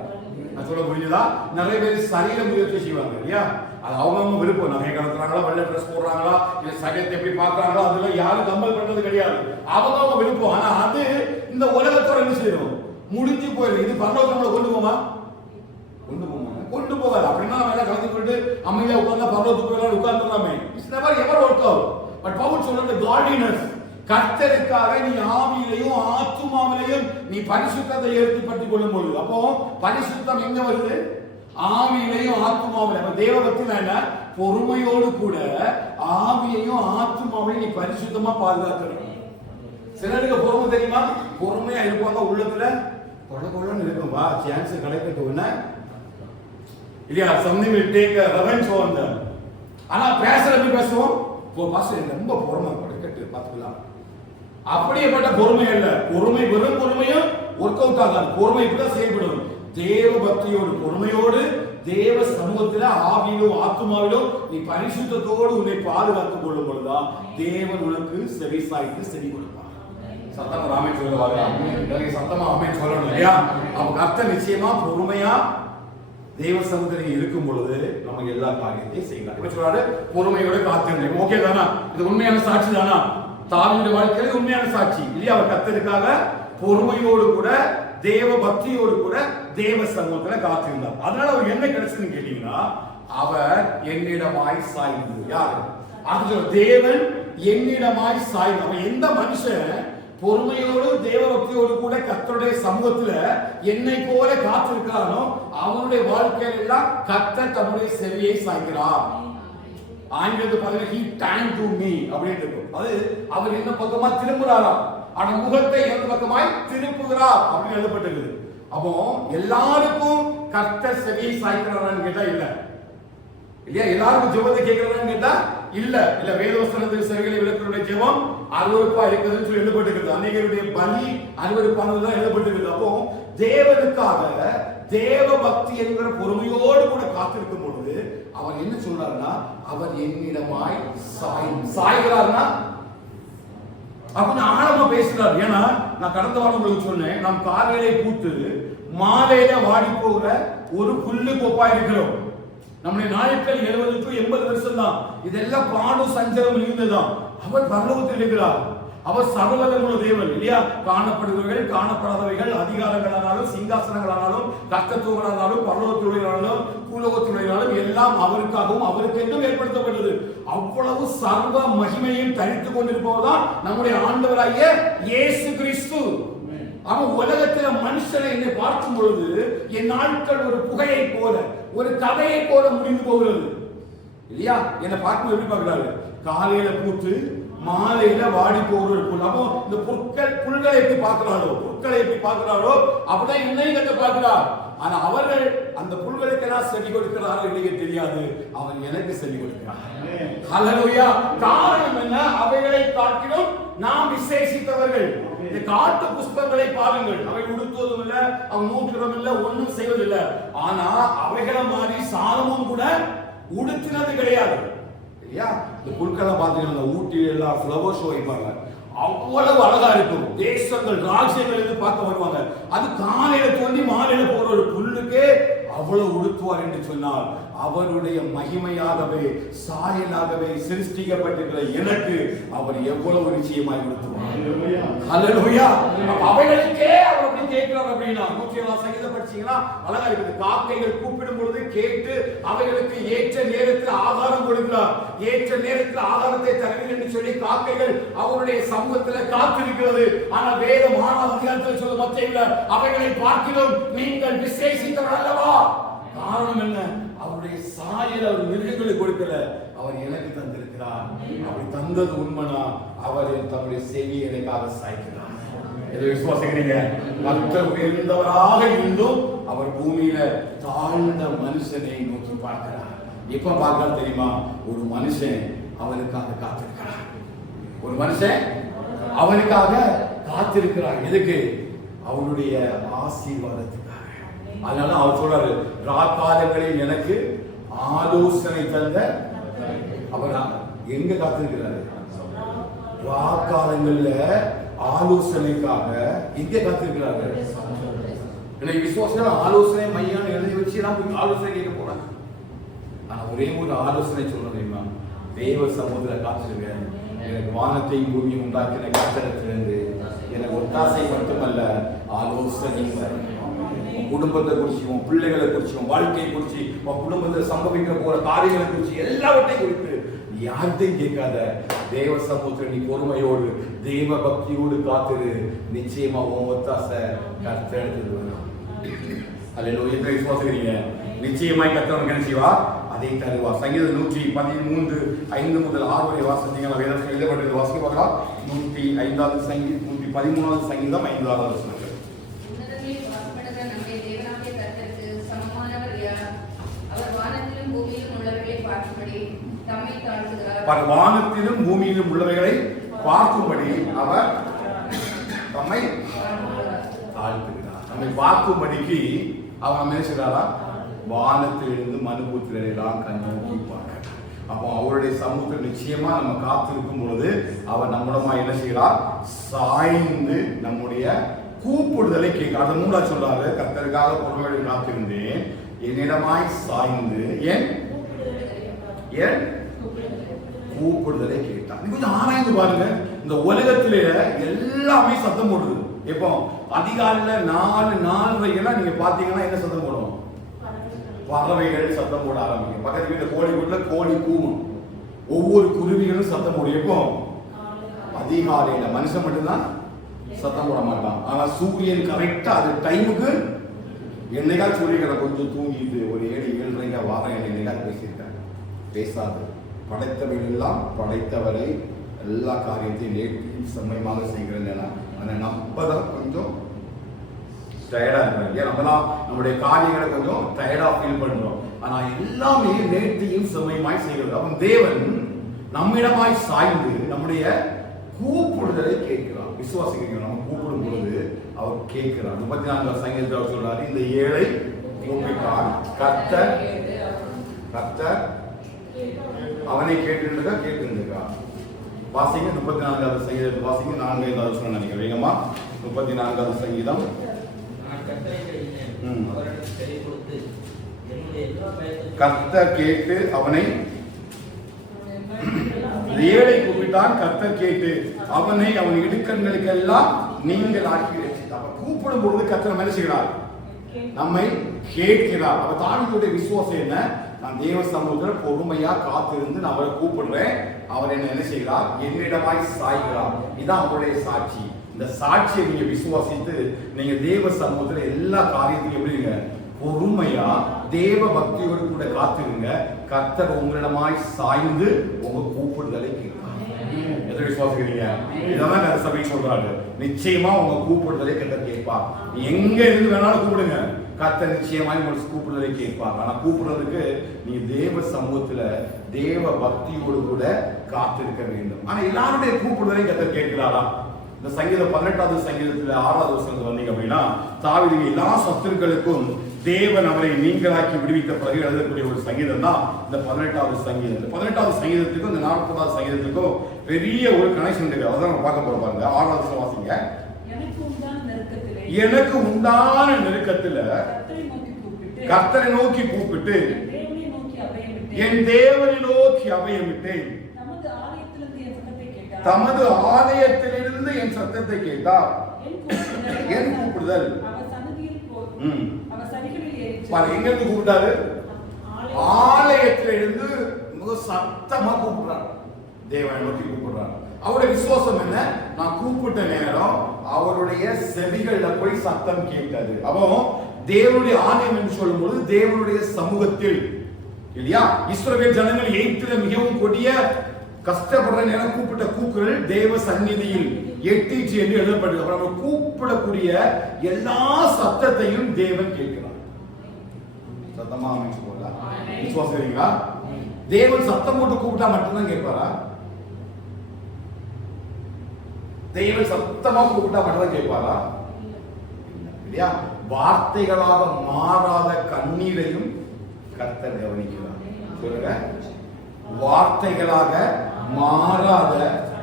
சொல்ல புரியுதா? நிறைய பேர் சரீர முயற்சி செய்வாங்க இல்லையா, அது அவங்க விருப்பம். நகை கடத்துறாங்களா, வெள்ளை ட்ரெஸ் போடுறாங்களா, இல்ல சரீரத்தை எப்படி பாக்குறாங்களோ அதெல்லாம் யாரும் கம்பல் பண்றது கிடையாது, அவங்க விருப்பம். ஆனா அது இந்த உலகத்தோட என்ன செய்யணும், முடிஞ்சு போயிடும். இது பரலோகத்துல கொண்டு போமா, கொண்டு போகாது. அப்படின்னா நம்ம எல்லாம் கலந்து கொண்டு அமைதியா உட்கார்ந்தா பரலோகத்துக்கு போயிடலாம் உட்கார்ந்துடலாமே. It's never ever work out. But Paul சொல்றது காட்லினஸ், கர்த்தருக்காக நீ ஆவியிலையும் ஆத்துமாவிலையும் நீ பரிசுத்தத்தை ஏற்படுத்திக் கொள்ளும் பொழுது, அப்போ பரிசுத்தம் எங்க வருது, ஆவியிலையும் ஆத்துமாவிலையும். தேவ பக்தினா என்ன, பொறுமையோடு கூட ஆவியையும் ஆத்துமாவையும் நீ பரிசுத்தமா பாதுகாக்கணும். சிலருக்கு பொறுமை தெரியுமா, பொறுமையா இருப்பாங்க, உள்ளத்துல கொள்ளன்னு இருக்கும், வா சான்ஸ் கிடைக்கட்டும் இல்லையா, something will take a revenge on them. ஆனா பேசுறது பேசுவோம், பாஸ்டர் ரொம்ப பொறுமை கிடைக்கட்டு பாத்துக்கலாம். அப்படியேப்பட்ட பொறுமை அல்ல. பொறுமை வெறும் பொறுமையும் ஒர்க் அவுட் ஆகாது. பொறுமை இப்படிதான் செயல்படும். தேவ பக்தியோடு பொறுமையோடு தேவ சமூகத்தில் ஆவியிலும் ஆத்துமாவிலும் நீ பரிசுத்தத்தோடு உன்னை பாதுகாத்துக் கொள்ளும் பொழுதுதான் தேவன் உனக்கு செவி சாய்த்து செவி கொடுப்பார். சத்தமா ராமே சொல்லுவாங்க, சத்தமா அமே சொல்லணும் இல்லையா? அவங்க கர்த்தர் நிச்சயமா பொறுமையா தேவ சமூகத்தில் இருக்கும் பொழுது நம்ம எல்லா காரியத்தையும் செய்யலாம். இப்ப சொல்றாரு பொறுமையோட காத்திருந்தேன். ஓகே தானா? இது உண்மையான சாட்சி தானா? தாவீது வாழ்க்கையில உண்மையான சாட்சி இல்லையா? அவர் கர்த்தருக்காக பொறுமையோடு கூட தேவ பக்தியோடு கூட தேவ சமூகத்துல காத்திருந்தார். அதனால அவர் என்ன கிடைச்சதுன்னு கேட்டீங்கன்னா, அவர் என்னிடமாய் சாய்ந்து. யாரு? அது தேவன் என்னிடமாய் சாய்ந்து. அவன் எந்த மனுஷன் பொறுமையோடு தேவ பக்தியோடு கூட கர்த்தருடைய சமூகத்துல என்னை போல காத்திருக்கிறானோ அவனுடைய வாழ்க்கையில எல்லாம் கர்த்தர் தம்முடைய செவியை சாய்க்கிறார். ஆங்கிலத்தில் பாத்தீங்கன்னா he turned to me அப்படின்னு இருக்கும். அது அவர் என்ன பக்கமா திரும்புறாராம், ஆனா முகத்தை எந்த பக்கமாய் திருப்புகிறார் அப்படின்னு எழுதப்பட்டிருக்கு. அப்போ எல்லாருக்கும் கர்த்தர் செவியை சாய்க்கிறாரான்னு கேட்டா இல்ல இல்லையா? எல்லாருக்கும் ஜெபத்தை கேட்கிறாரான்னு கேட்டா இல்ல இல்ல. வேதவசனத்துக்கு செவிகளை விளக்குடைய ஜெபம் அருவருப்பா இருக்குதுன்னு சொல்லி எழுதப்பட்டிருக்கு. அநேகருடைய பலி அருவருப்பானதுதான் எழுதப்பட்டிருக்கு. அப்போ தேவனுக்காக தேவ பக்தி என்கிற பொறுமையோடு கூட காத்திருக்கும் பொழுது அவர் என்ன சொல்றாருன்னா, அவர் என்னிடமாய் சாய்கிறார்னா அப்படின்னு ஆழமா பேசுறாரு. ஏன்னா நான் கடந்த வாரம் உங்களுக்கு சொன்னேன், நாம் காலையிலே பூத்து மாலையில வாடி போகிற ஒரு புல்லு கோப்பா இருக்கிறோம். நம்முடைய நாட்கள் 70 to 80 வருஷம் தான். இதெல்லாம் பாடு சஞ்சலம் இருந்ததுதான். அவர் பரலோகத்தில் இருக்கிறார். அவர் சர்வவல்லமுள்ள தேவன் இல்லையா? காணப்படுபவைகள் காணப்படாதவைகள், அதிகாரங்களானாலும் சிங்காசனங்களானாலும் கர்த்தத்துவங்களானாலும் பரலோகத்துடையானாலும் பூலோகத்துடையானாலும் எல்லாம் அவருக்காகவும் அவருக்கென்றும் ஏற்படுத்தப்பட்டது. அவ்வளவு சர்வ மகிமையும் தரித்துக் கொண்டிருப்பவர்தான் நம்முடைய ஆண்டவராகிய இயேசு கிறிஸ்து. அவன் உலகத்துல மனுஷனை என்னை பார்க்கும் பொழுது என் நாட்கள் ஒரு புகையை போல, ஒரு கதையை போல முடிந்து போகிறது இல்லையா? என்னை பார்க்கும் எப்படி பார்க்கிறாரு? காலையில பூத்து மாலையில வாடி போகிற புல். அப்போ இந்த புல்களை எப்படி பார்க்கிறாரோ, புற்களை எப்படி பார்க்கிறாரோ அப்படிதான் என்னையும் கண்டு பார்க்கிறார். ஆனா அவர்கள் அந்த புல்களுக்கெல்லாம் செடி கொடுக்கிறாரோ இல்லையே தெரியாது, அவர் எனக்கு செடி கொடுக்கிறார். ஹல்லேலூயா. காரணம் என்ன? அவைகளை காட்டிலும் நாம் விசேஷித்தவர்கள். இந்த காட்டு புஷ்பங்களை பாருங்கள், அவை உடுத்துவதும் இல்லை, அவன் நூற்றுவதும் இல்லை, ஒன்றும் செய்வதில்லை. ஆனா அவைகளை மாதிரி சாலமும் கூட உடுத்தினது கிடையாது இல்லையா? இந்த புல்கெல்லாம் பார்த்தீங்கன்னா ஊட்டி எல்லாம் ஃப்ளவர் ஷோ வைப்பாங்க, அவ்வளவு அழகா இருக்கும். தேசங்கள் ராஜ்யங்கள் இருந்து பார்க்க வருவாங்க. அது காலையில தோண்டி மாலையில போற ஒரு புல்லுக்கே அவ்வளவு உடுத்துவார் என்று சொன்னால், அவருடைய மகிமையாகவே சாயலாகவே சிருஷ்டிக்கப்பட்டிருக்கிற எனக்கு அவர் எவ்வளவு நிச்சயமாய் உடுத்துவார். ஹல்லேலூயா. அவைகளுக்கே அவர் அப்படி கேட்கிறார். அப்படின்னா 107 சங்கீதம் படிச்சீங்கன்னா அழகா இருக்குது. காக்கைகள் கூப்பிடும் பொழுது கேட்டு அவைகளுக்கு ஏற்ற நேரத்தில் ஆகாரம் கொடுக்கிறார். ஏற்ற நேரத்தில் ஆகாரத்தை தருவீர் என்று சொல்லி காக்கைகள் அவருடைய சமூகத்தில் காத்திருக்கிறது. ஆனா வேதம் 6ஆம் அதிகாரத்தில் சொல்ல மத்தியில அவைகளை பார்க்கிறோம் நீங்கள் விசேஷித்தவர் அல்லவா? காரணம் என்ன? அவருடைய சாயல் அவர் மிருகங்களுக்கு கொடுக்கல, அவர் எனக்கு தந்திருக்கிறார். அப்படி தந்தது உண்மைனா அவர் தம்முடைய செவியை எனக்காக சாய்க்கிறார். எதை விசுவாசிக்கிறீங்க? கர்த்தர் உயர்ந்தவராக இருந்தும் அவர் பூமியில தாழ்ந்த மனுஷனை நோக்கி பார்க்கிறார். எப்ப பார்க்கிறார் தெரியுமா? ஒரு மனுஷன் அவனுக்காக காத்திருக்கிறார். ஒரு மனுஷன் அவனுக்காக காத்திருக்கிறார். எதுக்கு? அவனுடைய ஆசீர்வாதத்துக்காக. அதனால அவர் சொல்றாரு, ராக்காலங்களில் எனக்கு ஆலோசனை தந்த அவர் எங்க காத்திருக்கிறாரு? ராக்காலங்கள்ல ஆலோசனைக்காக எங்க காத்திருக்கிறாரு? இன்னைக்கு விசுவாசம் ஆலோசனை மையான்னு எழுதி வச்சு நான் போய் ஆலோசனை கேட்க போறேன். ஆனா ஒரே ஒரு ஆலோசனை சொல்றேன் தெரியுமா? தேவ சமூகத்துல காத்திருக்க. எனக்கு வானத்தையும் பூமியும் உண்டாக்கின கர்த்தரிடத்திலிருந்து எனக்கு ஒத்தாசை மட்டுமல்ல, ஆலோசனை வரும். குடும்பத்தை குறிச்சும், பிள்ளைகளை குறிச்சும், வாழ்க்கையை குறிச்சு, குடும்பத்தில் சம்பவிக்க போற காரியங்களை குறிச்சு எல்லாவற்றையும் குறித்து யார்கிட்டையும் கேட்காத தேவ சமூகத்தில் நீ பொறுமையோடு தெய்வ பக்தியோடு காத்திரு. நிச்சயமா உன் ஒத்தாசை கர்த்தர் எடுத்து வரும். அல்லேலூயா. எத்தனை விசுவாசிக்கிறீங்க? நிச்சயமாய் கர்த்தர் என்ன செய்வா? அதை தருவார். சங்கீதம் 113 5 முதல் 6 வரை வாசித்தீங்கன்னா வேதத்தில் எழுதப்பட்டது வாசிக்க பார்க்கலாம். 105வது சங்கீதம் 113வது சங்கீதம் 5வது வசனம். உன்னதங்களில் வாசப்படுகிற நம்முடைய தேவனாகிய கர்த்தருக்கு சமமானவர் யார்? அவர் வானத்திலும் பூமியிலும் உள்ளவர்களை பார்க்கும்படி தம்மை தாழ்த்துகிறார். வானத்திலும் பூமியிலும் உள்ளவைகளை பார்க்கும்படி அவர் தம்மை தாழ்த்துகிறார். நம்மை பார்க்கும்படிக்கு அவர் என்ன செய்கிறாரா? வானத்திலிருந்து மனுபுத்திரரை எல்லாம் கண்ணோக்கி பார்க்கிறார். அப்போ அவருடைய சமூகத்தில் நிச்சயமா நம்ம காத்திருக்கும் பொழுது அவர் நம்முடமா என்ன செய்கிறார்? சாய்ந்து நம்முடைய கூப்பிடுதலை கேட்க. அது மூலா சொல்றாரு, கர்த்தருக்காக பொறுமையோடு காத்திருந்தேன், என்னிடமாய் சாய்ந்து ஏன் கூப்பிடுதலை கேட்டார். கொஞ்சம் ஆராய்ந்து பாருங்க. இந்த உலகத்திலே எல்லாமே சத்தம் போடுது. எப்போ அதிகாலையில 4:30 நீங்க பாத்தீங்கன்னா என்ன சத்தம் போடும்? பறவைகள் சத்தம் போட ஆரம்பிக்கும். பக்கத்து வீட்டுல கோழி வீட்டுல கோழி கூவும். ஒவ்வொரு குருவிகளும் சத்தம் போடும். எப்போ? அதிகாலையில. மனுஷன் மட்டும்தான் சத்தம் போட மாட்டான். ஆனா சூரியன் கரெக்டா அது டைமுக்கு என்னைக்கா சூரியனை கொஞ்சம் தூங்கிட்டு ஒரு 7:30 வாரம் என்னைக்கா பேசியிருக்காங்க. பேசாது. படைத்தவர்கள் எல்லாம் படைத்தவரை எல்லா காரியத்தையும் நேற்று சமயமாக செய்கிறேன். அதை நம்பதான் கொஞ்சம் டயர்டா இருப்பாங்க. ஏன் நம்மலாம் நம்முடைய காரியங்களை கொஞ்சம் டயர்டா ஃபீல் பண்றோம். ஆனா எல்லாமே நேர்த்தியும் செம்மையுமாய் செய்கிறது. அவன் தேவன் நம்மிடமாய் சாய்ந்து நம்முடைய கூப்பிடுதலை கேட்கிறார். விசுவாசிக்கிறீங்க? நம்ம கூப்பிடும் பொழுது அவர் கேட்கிறார். 34 சங்கீதத்தில் அவர் சொல்றாரு, இந்த ஏழை கூப்பிட்டான், கர்த்தர் அவனை கேட்டுருக்கா கேட்டுருக்கா. வாசிங்க 34வது சங்கீதத்தை வாசிங்க. 4-5 சொன்ன நினைக்கிறேன். வேகமா 34வது சங்கீதம். கர்த்தர் கேட்டு அவனை, ஏழை கூப்பிட்டான், கர்த்தர் கேட்டு அவனை அவன் இடுக்கண்களுக்கு எல்லாம் நீங்கள் ஆக்கி வச்சிட்டார். கூப்பிடும் பொழுது கர்த்தர் என்ன செய்கிறார்? நம்மை கேட்கிறார். அவர் தாவீதுடைய விசுவாசம் என்ன? நான் தேவ சமூகத்தில் பொறுமையா காத்திருந்து நான் அவரை கூப்பிடுறேன். அவர் என்ன செய்கிறார்? என்னிடமாய் சாய்கிறார். இதுதான் அவருடைய சாட்சி. இந்த சாட்சியை நீங்க விசுவாசித்து நீங்க தேவ சமூகத்துல எல்லா காரியத்தையும் எப்படிங்க பொறுமையா தேவ பக்தியோடு கூட காத்திருங்க. கர்த்தர் உங்களிடமாய் சாய்ந்து உங்க கூப்பிடுதலை கேட்கிறார். எதை விசுவாசிக்கிறீங்க? இதான் அந்த சபை சொல்றாரு. நிச்சயமா உங்க கூப்பிடுதலை கர்த்தர் கேட்பார். எங்க இருந்து வேணாலும் கூப்பிடுங்க, கர்த்தர் நிச்சயமாய் உங்களுக்கு கூப்பிடுதலை கேட்பார். ஆனா கூப்பிடுறதுக்கு நீங்க தேவ சமூகத்துல தேவ பக்தியோடு கூட காத்திருக்க வேண்டும். ஆனா எல்லாருடைய கூப்பிடுதலை கர்த்தர் கேட்கிறாரா? இந்த சங்கீதம் 18வது சங்கீதத்துல 6வது வசனத்துல வந்தீங்க அப்படின்னா, தாவீது எல்லா சத்துருக்களுக்கும் தேவன் அவரை நீங்களாக்கி விடுவித்த பிறகு எழுதக்கூடிய ஒரு சங்கீதம் தான் இந்த 18வது சங்கீதம். இந்த 18வது சங்கீதத்துக்கும் இந்த 40வது சங்கீதத்துக்கும் பெரிய ஒரு கனெக்ஷன் இருக்கு. அதான் நம்ம பார்க்க போறோம். பாருங்க 6வது வசனம் வாசிங்க. எனக்கு உண்டான நெருக்கத்துல கர்த்தரை நோக்கி கூப்பிட்டு என் தேவனை நோக்கி அபயமிட்டேன். தமது ஆலயத்திலிருந்து என் சத்தத்தை கேட்டார். என் கூப்பிடுதல் எங்க கூப்பிட்டாரு? ஆலயத்திலிருந்து மிக சத்தமா கூப்பிடுறார். தேவனை நோக்கி கூப்பிடுறார். அவருடைய விசுவாசம் என்ன? நான் கூப்பிட்ட நேரம் அவருடைய செவிகள்ல போய் சத்தம் கேட்டது. அப்போ தேவனுடைய ஆலயம் என்று சொல்லும் பொழுது தேவனுடைய சமூகத்தில் இல்லையா? இஸ்ரவேல் ஜனங்கள் எய்த்துல மிகவும் கொடிய கஷ்டப்படுற நேரம் கூப்பிட்ட கூக்குரல் தேவ சந்நிதியில் எட்டிச்சு என்று எழுதப்பட்டது. அப்புறம் கூப்பிடக்கூடிய எல்லா சத்தத்தையும் தேவன் கேட்கிறார். சத்தமா அமைச்சு போல விசுவாசிக்கிறீங்களா? தேவன் சத்தம் போட்டு கூப்பிட்டா மட்டும்தான் கேட்பாரா? தேவன் சத்தமா கூப்பிட்டா மட்டும்தான் கேட்பாரா? இல்லையா? வார்த்தைகளாக மாறாத கண்ணீரையும் கர்த்தர் கவனிக்கிறார். சொல்லுங்க, வார்த்தைகளாக மாறாத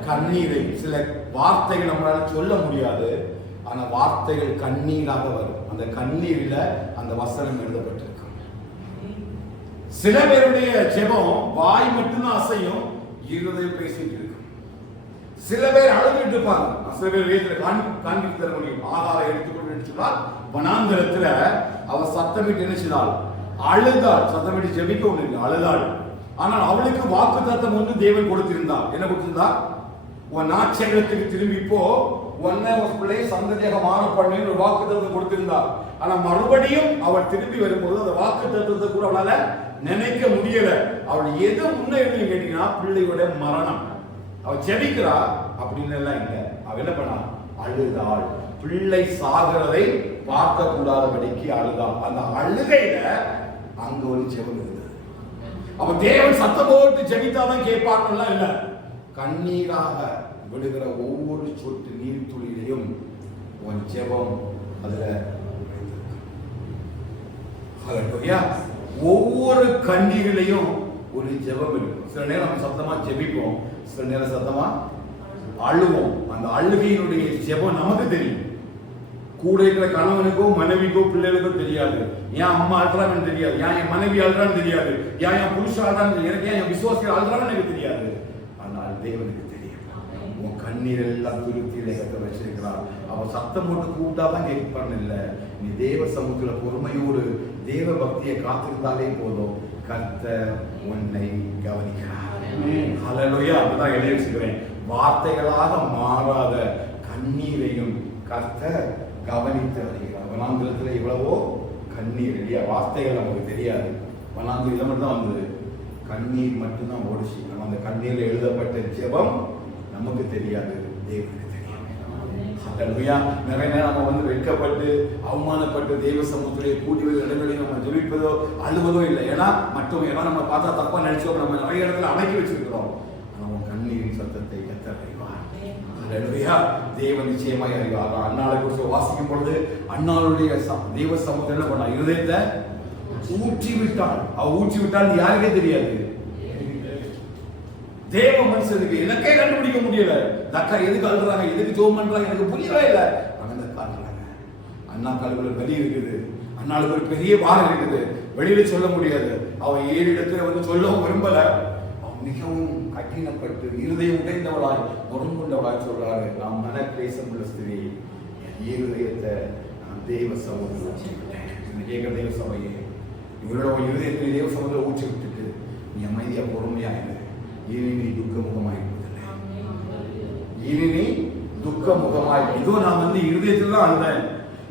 கண்ணீரை. சில வார்த்தைகள் நம்மளால சொல்ல முடியாது, ஆனா வார்த்தைகள் கண்ணீராக வரும். அந்த கண்ணீரில் அந்த வசனம் எழுதப்பட்டிருக்கும். சில பேருடைய ஜெபம் வாய் மட்டும்தான் அசையும், இருதயம் பேசிட்டு இருக்கும். சில பேர் அழுதுட்டு இருப்பாங்க. சில பேர் வேதத்துல காண்பித்து தர முடியும். ஆதாரம் எடுத்துக்கொண்டு சொன்னால் வனாந்தரத்துல அவ சத்தமிட்டு என்ன செய்தாள்? அழுதாள். சத்தமிட்டு ஜெபிக்க ஒண்ணு இல்லை, அழுதாள். ஆனால் அவளுக்கு வாக்கு தத்தம் ஒன்று தேவன் கொடுத்திருந்தார். என்ன கொடுத்திருந்தா? உன் நாட்சேகத்துக்கு திரும்பி போ, உன்னை உன் பிள்ளை சந்ததியாக மாற பண்ணு ஒரு வாக்கு தத்தம் கொடுத்திருந்தார். ஆனா மறுபடியும் அவள் திரும்பி வரும்போது அந்த வாக்கு தத்தத்தை கூட அவளால நினைக்க முடியல. அவள் எது முன்னேறி கேட்டீங்கன்னா பிள்ளையோட மரணம். அவள் ஜெபிக்கிறா அப்படின்னு எல்லாம் இல்லை. அவள் என்ன பண்ணா? அழுதாள். பிள்ளை சாகிறதை பார்க்க கூடாதபடிக்கு அழுதாள். அந்த அழுகையில அங்க ஒரு ஜெபம் இருந்தது. அப்ப தேவன் சத்தம் போட்டு ஜெபித்தாதான் கேட்பாங்கலாம் இல்ல. கண்ணீராக விடுகிற ஒவ்வொரு சொட்டு நீர் துளியிலையும் உன் ஜெபம் அதுல ஒவ்வொரு கண்ணீரிலையும் ஒரு ஜெபம் இருக்கும். சில நேரம் நம்ம சத்தமா ஜெபிப்போம், சில நேரம் சத்தமா அழுவோம். அந்த அழுகையினுடைய ஜெபம் நமக்கு தெரியும். கூட இருக்கிற கணவனுக்கோ மனைவிக்கோ பிள்ளைகளுக்கோ தெரியாது. ஏன் அம்மா அழுறான்னு தெரியாது, ஏன் என் மனைவி அழுறான்னு தெரியாது, ஏன் என் புருஷன் அழுறான்னு எனக்கு, ஏன் என் விசுவாசிகள் அழுறான்னு எனக்கு தெரியாது. ஆனால் தேவனுக்கு தெரியும். உன் கண்ணீர் எல்லாம் துருத்தியில கத்த வச்சிருக்கிறார். அவன் சத்தம் போட்டு கூப்பிட்டாதான் கேட்பான்னு இல்லை. நீ தேவ சமூகத்துல பொறுமையோடு தேவ பக்தியை காத்திருந்தாலே போதும், கர்த்தர் உன்னை கவனிக்கிறார். ஹல்லேலூயா. அப்படிதான் எழுதி வச்சுக்கிறேன். வார்த்தைகளாக மாறாத கண்ணீரையும் கர்த்தர் கவனித்து வருகிறார். வனாந்திரத்துல இவ்வளவோ கண்ணீர் இல்லையா? வார்த்தைகள் நமக்கு தெரியாது. வனாந்திரம் இதை மட்டும் தான் வந்தது, கண்ணீர் மட்டும்தான் ஓடிச்சு. நம்ம அந்த கண்ணீர்ல எழுதப்பட்ட ஜெபம் நமக்கு தெரியாது, தேவனுக்கு தெரியும். ஹல்லேலூயா. நிறைய நேரம் நம்ம வெட்கப்பட்டு அவமானப்பட்டு தேவ சமூகத்திலே கூட்டி இடங்களில் நம்ம ஜெபிப்பதோ அழுவதோ இல்லை. ஏன்னா மற்றவங்க ஏன்னா நம்ம பார்த்தா தப்பா நினைச்சோம், நம்ம நிறைய இடத்துல அடக்கி வச்சிருக்கிறோம். நம்ம கண்ணீரின் சத்தத்தை கர்த்தர் அறிவார். ஹல்லேலூயா. தேவன் நிச்சயமாய் அறிவார். அன்னாளை குறித்து வாசிக்கும் பொழுது அன்னாளுடைய தேவ சமூகத்தில் என்ன பண்ணா? இருதயத்தை ஊற்றி விட்டாள். அவ ஊற்றி விட்டால் யாருக்கே தெரியாது. தேவ மனுஷனுக்கு எனக்கே கண்டுபிடிக்க முடியல. அக்கா எதுக்கு அழுறாங்க, எதுக்கு ஜோம் பண்றாங்க எனக்கு புரியவே இல்லை. அவங்க காட்டுறாங்க. அண்ணா காலுக்குள்ள வலி இருக்குது, அண்ணாளுக்கு ஒரு பெரிய பாரம் இருக்குது, வெளியில சொல்ல முடியாது. அவன் 7 இடத்துல சொல்லவும் விரும்பல. அவன் மிகவும் கடினப்பட்டு இருதயம் உடைந்தவளாய் முரண்கொண்டவளாய் சொல்றாரு, நான் மன கிளேசம் உள்ள ஸ்திரீ, என் இருதயத்தை நான் தேவ சமூகத்தில் ஊற்றி விட்டேன். கேட்கிற தேவ சபையே, இவரோட இருதயத்தை தேவ சமூகத்தில் ஊற்றி விட்டுட்டு நீ அமைதியா பொறுமையா இரு. இனி நீ துக்க முகமாய் இனி நீ துக்க முகமாய். இதோ நான் இருதயத்தில் தான் அழுதேன்.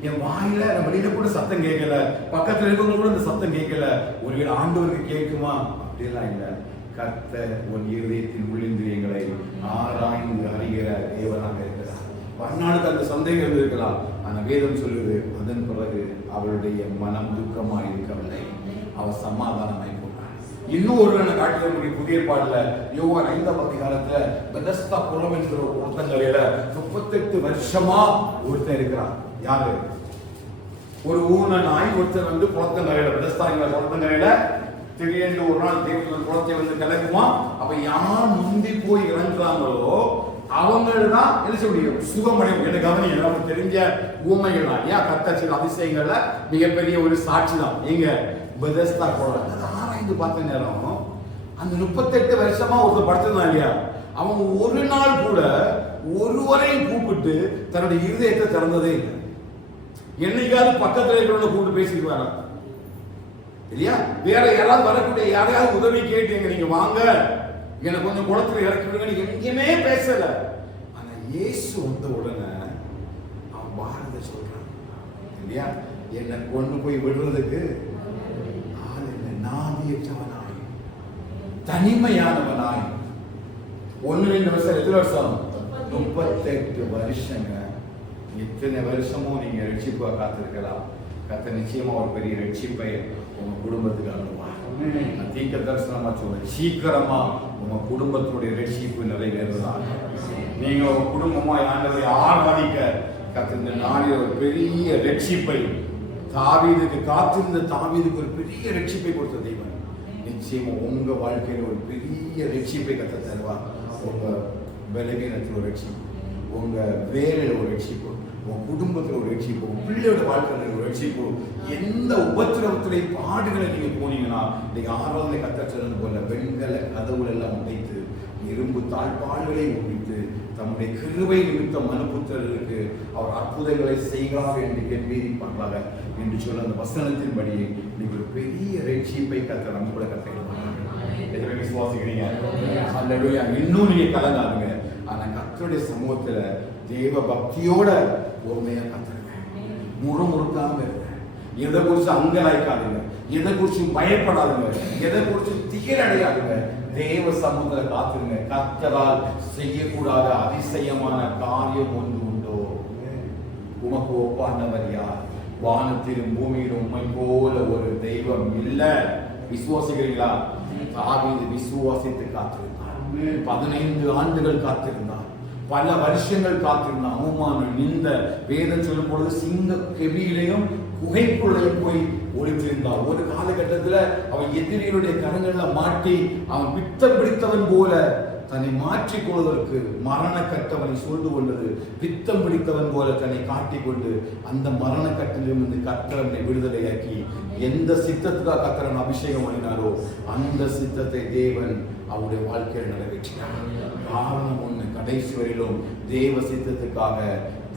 என் வாயில நம்ம வெளியில கூட சத்தம் கேட்கல, பக்கத்துல இருக்கவங்க கூட இந்த சத்தம் கேட்கல. ஒருவேளை ஆண்டவருக்கு கேட்குமா? அப்படிலாம் இல்லை. கர்த்தர் உன் இருதயத்தின் உள்ளிந்திரியங்களை ஆராய்ந்து அறிகிற தேவனாக இருக்கிறார். மறுநாளுக்கு அந்த சந்தேகம் இருக்கலாம். ஆனா வேதம் சொல்லுது, அதன் பிறகு அவளுடைய மனம் துக்கமாய் இருக்கவில்லை, அவள் சமாதானமாய் போனாள். இன்னும் ஒரு காட்டிய புதிய பாடல யோவான் 5ஆம் அதிகாரத்துல பெதஸ்தா குளம் என்கிற ஒரு குளத்தங்கரையில 38 வருஷமா ஒருத்தர் இருக்கிறான். யாரு? ஒரு ஊன நாய் ஒருத்தர் குளத்தங்கரையில, பெதஸ்தா குளத்தங்கரையில திடீர்னு ஒரு நாள் தேவன் குளத்தை கிளக்குமா. அப்ப யார் முந்தி போய் இறங்குறாங்களோ அவங்கதான் என்ன செய்ய முடியும்? சுகமடையும். என்ன கவனி, நமக்கு தெரிஞ்ச ஊமைகள் தான். ஏன் கர்த்தர் அதிசயங்கள்ல மிகப்பெரிய ஒரு சாட்சி தான். எங்க பெதஸ்தா குளம் ஆராய்ந்து பார்த்த நேரம் அந்த 38 வருஷமா ஒருத்தர் படுத்திருந்தான் இல்லையா, அவன் ஒரு நாள் கூட ஒருவரையும் கூப்பிட்டு தன்னுடைய இருதயத்தை திறந்ததே இல்லை. என்னைக்காவது பக்கத்துல இருக்கிறவங்க கூப்பிட்டு பேசிட்டு வர இல்லையா? வேற யாராவது வரக்கூடிய யாரையாவது உதவி கேட்டீங்க, நீங்க வாங்க எனக்கு கொஞ்சம் குளத்துல இறக்கி விடுங்க, எங்கேயுமே பேசல. ஆனா இயேசு வந்த உடனே அவன் பாரத சொல்றான் இல்லையா, என்னை கொண்டு போய் விடுறதுக்கு ஆள் இல்லை. நாதியற்றவனாய் தனிமையானவனாய் 1-2 வருஷம், எத்தனை வருஷம்? 38 வருஷங்க. இத்தனை வருஷமும் நீங்க ரட்சிப்பா காத்திருக்கலாம். கர்த்தர் நிச்சயமா ஒரு பெரிய ரட்சிப்பை உங்க குடும்பத்துக்கு அனுப்புவார். நான் தீர்க்க தரிசனமா சொல்றேன், சீக்கிரமா உங்க குடும்பத்தினுடைய ரட்சிப்பு நிறைவேறுவதாக. நீங்க உங்க குடும்பமா ஆண்டவரை ஆராதிக்க கத்திருந்த நாளில் ஒரு பெரிய ரட்சிப்பை தாவீதுக்கு காத்திருந்த தாவீதுக்கு ஒரு பெரிய ரட்சிப்பை கொடுத்த தெய்வம் நிச்சயமா உங்க வாழ்க்கையில் ஒரு பெரிய ரட்சிப்பை கத்த தருவார். உங்க பலவீனத்தில் ஒரு ரட்சிப்பு, உங்க வேலையில் ஒரு ரட்சிப்பு, உங்க குடும்பத்தில் ஒரு ரட்சிப்பு, உங்க பிள்ளையோட வாழ்க்கையில் ஒரு ரட்சிப்பு. எந்த உபத்திரவத்துடைய பாடுகளை நீங்க போனீங்கன்னா இன்னைக்கு ஆராதனை கத்தச்சது போல வெண்கல கதவுகள் எல்லாம் உடைத்து இரும்பு தாழ்பாடுகளை முடித்து தம்முடைய கிருபை நிமித்த மனுபுத்திரருக்கு அவர் அற்புதங்களை செய்கிறார் என்று கேள்விப்பார்களாக என்று சொல்ல அந்த வசனத்தின்படி நீங்க ஒரு பெரிய ரட்சிப்பை கத்த நம்ம கூட கத்துக்கிறீங்க. விசுவாசிக்கிறீங்க? அல்லேலூயா. இன்னும் நீங்க கலங்காதுங்க. ஆனா கர்த்தருடைய சமூகத்துல தேவ பக்தியோட உண்மையா கத்துருங்க, முறுமுறுக்காம இருங்க, எதை குறிச்சு அங்கலாய்க்காதுங்க, எதை குறிச்சு பயப்படாதுங்க, எதை குறிச்சு திகழடையாதுங்க. தேவ சமூகத்துல காத்துருங்க. கர்த்தரால் செய்யக்கூடாத அதிசயமான காரியம் ஒன்று உண்டோ? உமக்கு ஒப்பானவர் யார்? வானத்திலும் பூமியிலும் உண்மை போல ஒரு தெய்வம் இல்ல. விசுவாசிக்கிறீங்களா? தாவீது விசுவாசித்து காத்திருந்தார். 15 ஆண்டுகள் காத்திருந்தார், பல வருஷங்கள் காத்திருந்தான். அவமானம், நிந்த வேதம் சொல்லும் பொழுது சிங்க கெபியிலையும் குகைக்குள்ளையும் போய் ஒளித்திருந்தான். ஒரு காலகட்டத்தில் அவன் எதிரிகளுடைய கரங்கள்ல மாட்டி அவன் பித்தம் பிடித்தவன் போல தன்னை மாற்றிக் கொள்வதற்கு மரண கட்டவனை சூழ்ந்து கொண்டது. பித்தம் பிடித்தவன் போல தன்னை காட்டிக்கொண்டு அந்த மரண கட்டிலிருந்து கர்த்தரனை விடுதலையாக்கி எந்த சித்தத்துக்காக கர்த்தரன் அபிஷேகம் பண்ணினாரோ அந்த சித்தத்தை தேவன் அவருடைய வாழ்க்கையில் நிறைவேற்றினார். காரணம் ஒண்ணு, கடைசி வரையிலும் தேவ சித்தத்துக்காக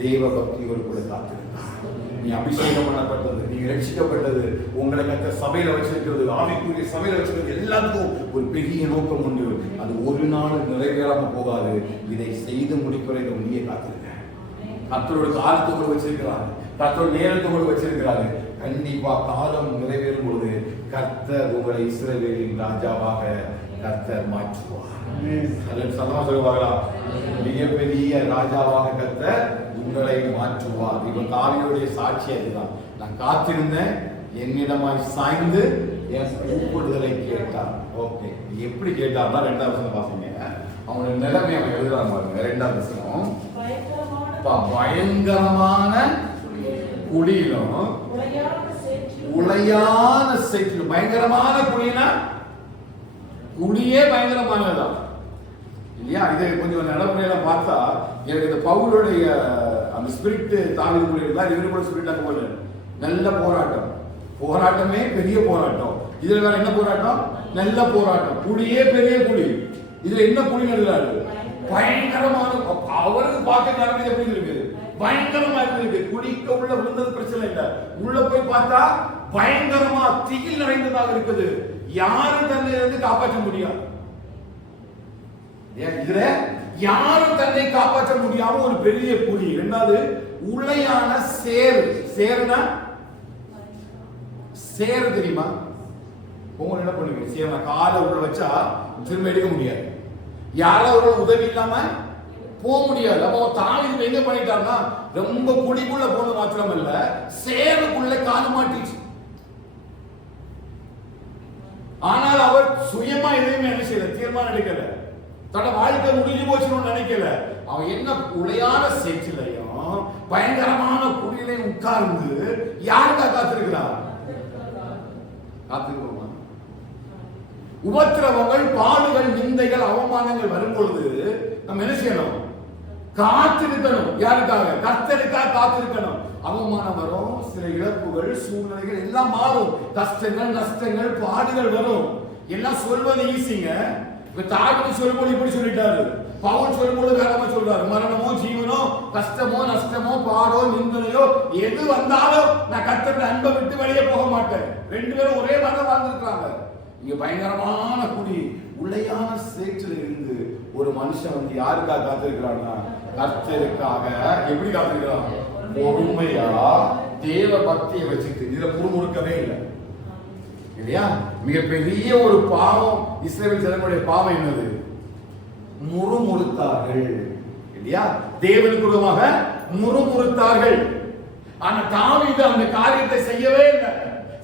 தேவ பக்தியோடு கூட காத்திருந்தார். நீ அபிஷேகம் பண்ணப்பட்டது, நீ ரட்சிக்கப்பட்டது, உங்களை கத்த சபையில வச்சிருக்கிறது, ஆவிக்குரிய சபையில வச்சிருக்கிறது எல்லாத்துக்கும் ஒரு பெரிய நோக்கம் உண்டு. அது ஒரு நாள் நிறைவேறாம போகாது. இதை செய்து முடிக்கிற நீயே காத்திருக்க. கர்த்தரோட காலத்தை கூட வச்சிருக்கிறாரு, கர்த்தரோட நேரத்தை கூட வச்சிருக்கிறாரு. கண்டிப்பா காலம் நிறைவேறும் பொழுது கர்த்தர் உங்களை இஸ்ரவேலின் ராஜாவாக கர்த்தர் மாற்றுவார். சொல்லுவாங்களா? மிகப்பெரிய ராஜாவாக கர்த்தர் உங்களை மாற்றுவார். இப்ப தாவீதுடைய சாட்சி அதுதான். நான் காத்திருந்தேன், என்னிடமாய் சாய்ந்து என் கூப்பிடுதலை கேட்டார். ஓகே, எப்படி கேட்டார்னா 2வது வசனம் பாத்தீங்க. அவனுடைய நிலைமை அவன் எழுதுறான் பாருங்க. 2வது வசனம், பயங்கரமான குழியிலும் உளையான சேற்றிலும். பயங்கரமான குழினா குழியே பயங்கரமானதுதான் இல்லையா? இதை கொஞ்சம் நடைமுறையில பார்த்தா எனக்கு இந்த பவுலுடைய அந்த ஸ்பிரிட் தாவீதுக்குள்ள இருந்தா இவரு ஸ்பிரிட் அங்க போல நல்ல போராட்டம், போராட்டமே பெரிய போராட்டம். இதுல வேற என்ன போராட்டம்? நல்ல போராட்டம். குழியே பெரிய குழி, இதுல என்ன குழி எழுதுறாரு? பயங்கரமான. அவருக்கு பார்க்க நடந்தது எப்படி இருக்கு? பயங்கரமா இருக்கு. குழிக்க உள்ள விழுந்தது பிரச்சனை இல்லை, உள்ள போய் பார்த்தா பயங்கரமா திகில் நிறைந்ததாக இருக்குது. யாரும் தன்னை இருந்து காப்பாற்ற முடியாது. இதுல யாரும் தன்னை காப்பாற்ற முடியாம ஒரு பெரிய குழி. 2வது உளையான சேறு. சேருனா சேரு தெரியுமா? உங்க என்ன பண்ணுவீங்க? சேவன காலை உள்ள வச்சா திரும்ப எடுக்க முடியாது, யாராவது உதவி இல்லாம போக முடியாது. அப்போ தாவீது எங்க பண்ணிட்டாருன்னா ரொம்ப குழிக்குள்ள போன மாத்திரம் இல்ல, சேருக்குள்ள கால் மாட்டிச்சு. ஆனால் அவர் சுயமா எதையுமே என்ன செய்யல, தீர்மானம் எடுக்கல, தன்னை வாழ்க்கை முடிஞ்சு போச்சுன்னு நினைக்கல. அவன் என்ன உளையான சேற்றிலையும் பயங்கரமான குழியிலையும் உட்கார்ந்து யாருக்கா காத்திருக்கிறார்? காத்திருக்கிறோமா? உபத்திரவங்கள், பாடுகள், நிந்தைகள், அவமானங்கள் வரும் பொழுது நம்ம என்ன செய்யணும்? காத்திருக்கணும். யாருக்காக? கர்த்தருக்காக காத்திருக்கணும். அவமானம் வரும், சில இழப்புகள், சூழ்நிலைகள் எல்லாம் மாறும், கஷ்டங்கள், நஷ்டங்கள், பாடுகள் வரும். எல்லாம் சொல்வது ஈஸிங்க. இப்ப தாவீது சொல்லும்போது இப்படி சொல்லிட்டாரு, பவுல் சொல்லும்போது வேறமா சொல்றாரு. மரணமோ ஜீவனோ கஷ்டமோ நஷ்டமோ பாடோ நிந்தனையோ எது வந்தாலும் நான் கர்த்தருடைய அன்பை விட்டு வெளியே போக மாட்டேன். 2 பேரும் ஒரே மாதிரி வாழ்ந்துருக்காங்க. இங்க பயங்கரமான குடி, உளையான சேற்றில் இருந்து ஒரு மனுஷன் வந்து யாருக்காக காத்திருக்கிறான்னா கர்த்தருக்காக. எப்படி காத்திருக்கிறான்? பொறுமையா தேவ பக்தியை வச்சுட்டு. இதுல முறுமுறுக்கவே இல்லை இல்லையா? மிகப்பெரிய ஒரு பாவம் இஸ்ரவேல் ஜனங்களுடைய பாவம் என்னது? முறுமுறுத்தார்கள் இல்லையா? தேவனுக்கு விரோதமாக முறுமுறுத்தார்கள். ஆனா தாவீது அந்த காரியத்தை செய்யவே இல்லை.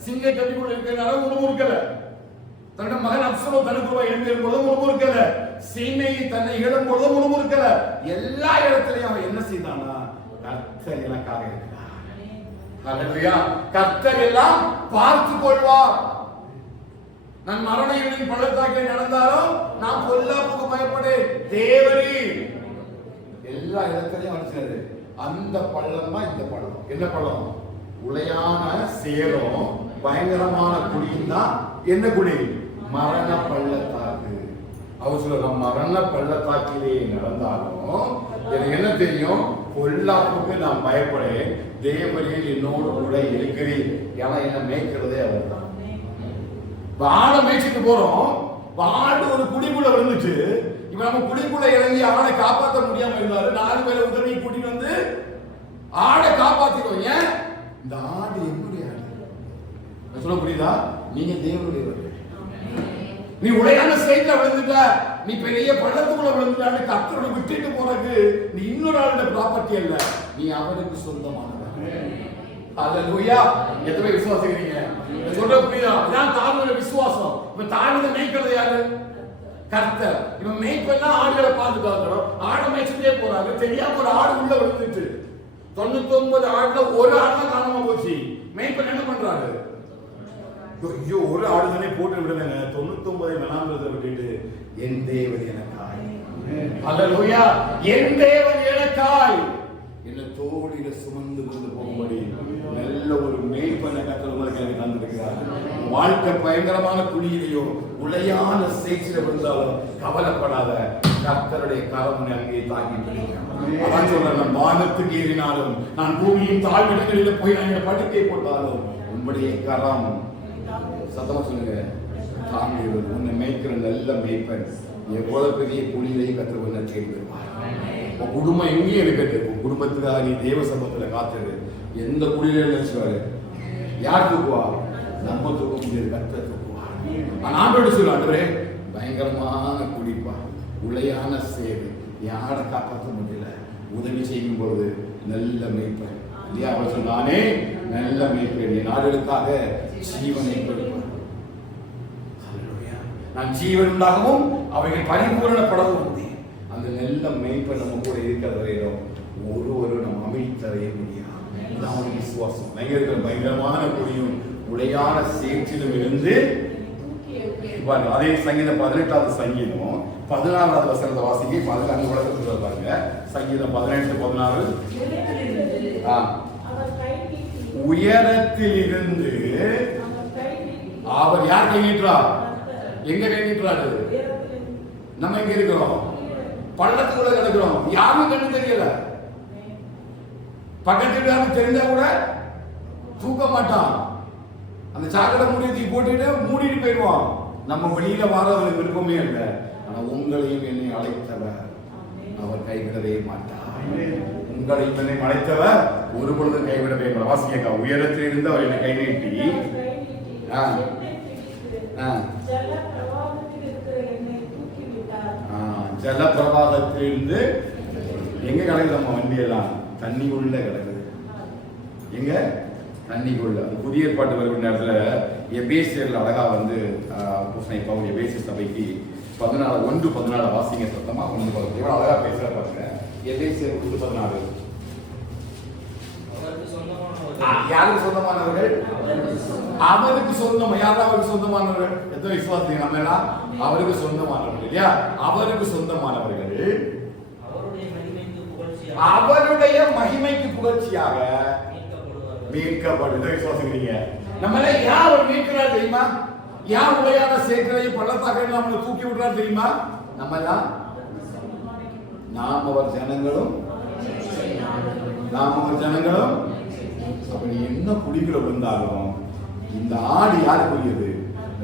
சிங்க கவிக்குள்ள இருக்கிறதால முறுமுறுக்கல. தன்னுடைய மகன் அப்சலோம் தனக்கு எழுந்திருக்கும் பொழுது முறுமுறுக்கல. சீமையை தன்னை இழம் பொழுது முறுமுறுக்கல. எல்லா இடத்துலயும் அவன் என்ன செய்தானா, கர்த்தர் எனக்காக இருக்கிறார். ஹல்லேலூயா. கர்த்தர் எல்லாம் பார்த்து கொள்வார். நான் மரண இருளின் பள்ளத்தாக்கில் நடந்தாலும் நான் பொல்லாப்புக்கு பயப்படேன். தேவரீர் எல்லா இடத்துலயும் அடிச்சது. அந்த பள்ளம் தான் இந்த பள்ளம். என்ன பள்ளம்? உளையான சேரும் பயங்கரமான குழியும் தான். என்ன குழி? மரண பள்ளத்தாக்கு. அவர் சொல்ற மரண பள்ளத்தாக்கிலே நடந்தாலும் எனக்கு என்ன தெரியும், பொல்லாப்புக்கு நான் பயப்படேன். தேவரீர் என்னோடு கூட இருக்கிறீர். ஏன்னா என்ன மேய்க்கிறதே அவர் தான். ஆடை மேய்ச்சிட்டு போறோம், ஆடு ஒரு குழிக்குள்ள விழுந்துச்சு. இப்ப நம்ம குழிக்குள்ள இறங்கி ஆடை காப்பாற்ற முடியாம இருந்தாரு. 4 பேரை உதவி கூட்டிட்டு வந்து ஆடை காப்பாத்திடுவோம். ஏன்? இந்த ஆடு என்னுடைய ஆடு. சொல்ல புரியுதா? நீங்க தேவனுடைய. நீ உடையான ஸ்டேட்ல விழுந்துட்ட, நீ பெரிய பள்ளத்துக்குள்ள விழுந்துட்டான்னு கர்த்தரை விட்டுட்டு போறதுக்கு நீ இன்னொரு ஆளுடைய ப்ராப்பர்ட்டி அல்ல, நீ அவருக்கு சொந்தமானவன். ஹல்லேலூயா. எத்தனை விசுவாசிக்கிறீங்க? சொல்ற புரியுதா? இதான் தாழ்வுடைய விசுவாசம். இப்ப தாழ்வுல மேய்க்கிறது யாரு? கர்த்தர். இவன் மேய்ப்பென்னா ஆடுகளை பார்த்துட்டு ஆடை மேய்ச்சிட்டே போறாங்க. தெரியாம ஒரு ஆடு உள்ள விழுந்துட்டு 99 ஆடுல ஒரு ஆடு தான் காணாம போச்சு. மேய்ப்பன் என்ன பண்றாரு? ஐயோ, ஒரு ஆடு தானே போட்டு விடுங்க, 99 வேணாம்ன்றதை விட்டுட்டு என் தேவன் எனக்காய். ஹல்லேலூயா. என் தேவன் எனக்காய் என்ன தோளில சுமந்து கொண்டு போகும்படி நல்ல ஒரு மேய்ப்பனை கர்த்தர் உங்களுக்கு தந்திருக்கிறார். வாழ்க்கை பயங்கரமான குழியிலையோ உளையான சேற்றில விழுந்தாலும் கவலைப்படாத, கர்த்தருடைய கரம் அங்கே தாங்கி பிடிக்கும். அதான் சொல்றேன், வானத்துக்கு ஏறினாலும் நான் பூமியின் தாழ்விடங்களில் போய் நான் இந்த படுக்கை போட்டாலும் உங்களுடைய கரம், சத்தமா சொல்லுங்க, தாங்கி உன்னை மேய்க்கிற நல்ல மேய்ப்பன் எவ்வளவு பெரிய குழியிலையும் கர்த்தர் உன்னை சேர்ந்துருவார். குடும்பம் எங்கேயும் இருக்கட்டு, குடும்பத்துக்காக நீ தேவ சமூகத்துல காத்துரு. எந்த குடியில நினைச்சுவாரு, யார் தூக்குவா? நம்ம தூக்க முடியாது, கர்த்தர் தூக்குவா. ஆண்டோட சொல்லுவாரு, பயங்கரமான குடிப்பா, உளையான சேவை, யாரை காப்பாற்ற முடியல, உதவி செய்யும் பொழுது நல்ல மேய்ப்பேன் இல்லையா? அவர் சொன்னானே, நல்ல மேய்ப்பேன், என் நாடுகளுக்காக ஜீவனை கொடுப்பார். நான் ஜீவன் உண்டாகவும் அவைகள் பரிபூரணப்படவும் வந்தேன். அந்த நல்ல மேய்ப்பன் நம்ம கூட இருக்கிற வரையிலும் ஒருவரும் நம்ம அமைத்தவே முடியாது. அவனுக்கு விசுவாசம். பயங்கரமான குடியும் உளையான சேற்றிலும் இருந்து அதே சங்கீதம் 18வது சங்கீதம் 16வது வசனத்தை வாசிக்க. 14 வசனத்துல பாருங்க. சங்கீதம் 18:16. உயரத்தில் இருந்து அவர் யார் கை நீட்டுறார்? எங்க கை நீட்டுறாரு? நம்ம எங்க இருக்கிறோம்? பள்ளத்துக்குள்ள கிடக்கிறோம். யாரும் கண்ணு தெரியல. பக்கத்து யாரும் தெரிஞ்சா கூட தூக்க மாட்டான். அந்த சாக்கடை மூடி போட்டுட்டு மூடிட்டு போயிடுவான். நம்ம வெளியில வாரவர்களுக்கு விருப்பமே இல்லை. ஆனா உங்களையும் என்னை அழைத்தவர் அவர் கைவிடவே மாட்டார். உங்களையும் என்னை அழைத்தவர் ஒரு பொழுதும் கைவிடவே மாட்டார். வாசிக்க, உயரத்தில் இருந்து அவர் என்னை கை நீட்டி ஜலப்பிரவாகத்திலிருந்து எங்க கிடக்குது? நம்ம வண்டியெல்லாம் தண்ணிக்குள்ள கிடக்குது. எங்க? தண்ணிக்குள்ள. அது புதிய ஏற்பாட்டு வருகிற நேரத்தில் எபேசியர்கள் அழகா வந்து பவுல் எபேசிய சபைக்கு 14:1-14 வாசிங்க சத்தமா. எவ்வளவு அழகா பேசுற பாருங்க. எபேசியர் 1:14. யாருக்கு சொந்தமானவர்கள்? அவருக்கு சொந்தம். யாரும் அவருக்கு சொந்தமானவர்கள்? எத்தனை விசுவாசி நம்ம எல்லாம் அவருக்கு சொந்தமானவர்கள் இல்லையா? அவருக்கு சொந்தமானவர்கள் அவருடைய மகிமைக்கு புகழ்ச்சியாக மீட்கப்படுது. விசுவாசிக்கிறீங்க? நம்மள யார் மீட்கிறார் தெரியுமா? யார் உடையான சேற்றை பள்ளத்தாக்கை நம்மளை தூக்கி விடுறார் தெரியுமா? நம்மதான். நாம் அவர் ஜனங்களும் அப்படி என்ன குடிகளை விழுந்தாலும் இந்த ஆடு யாருக்குரியது?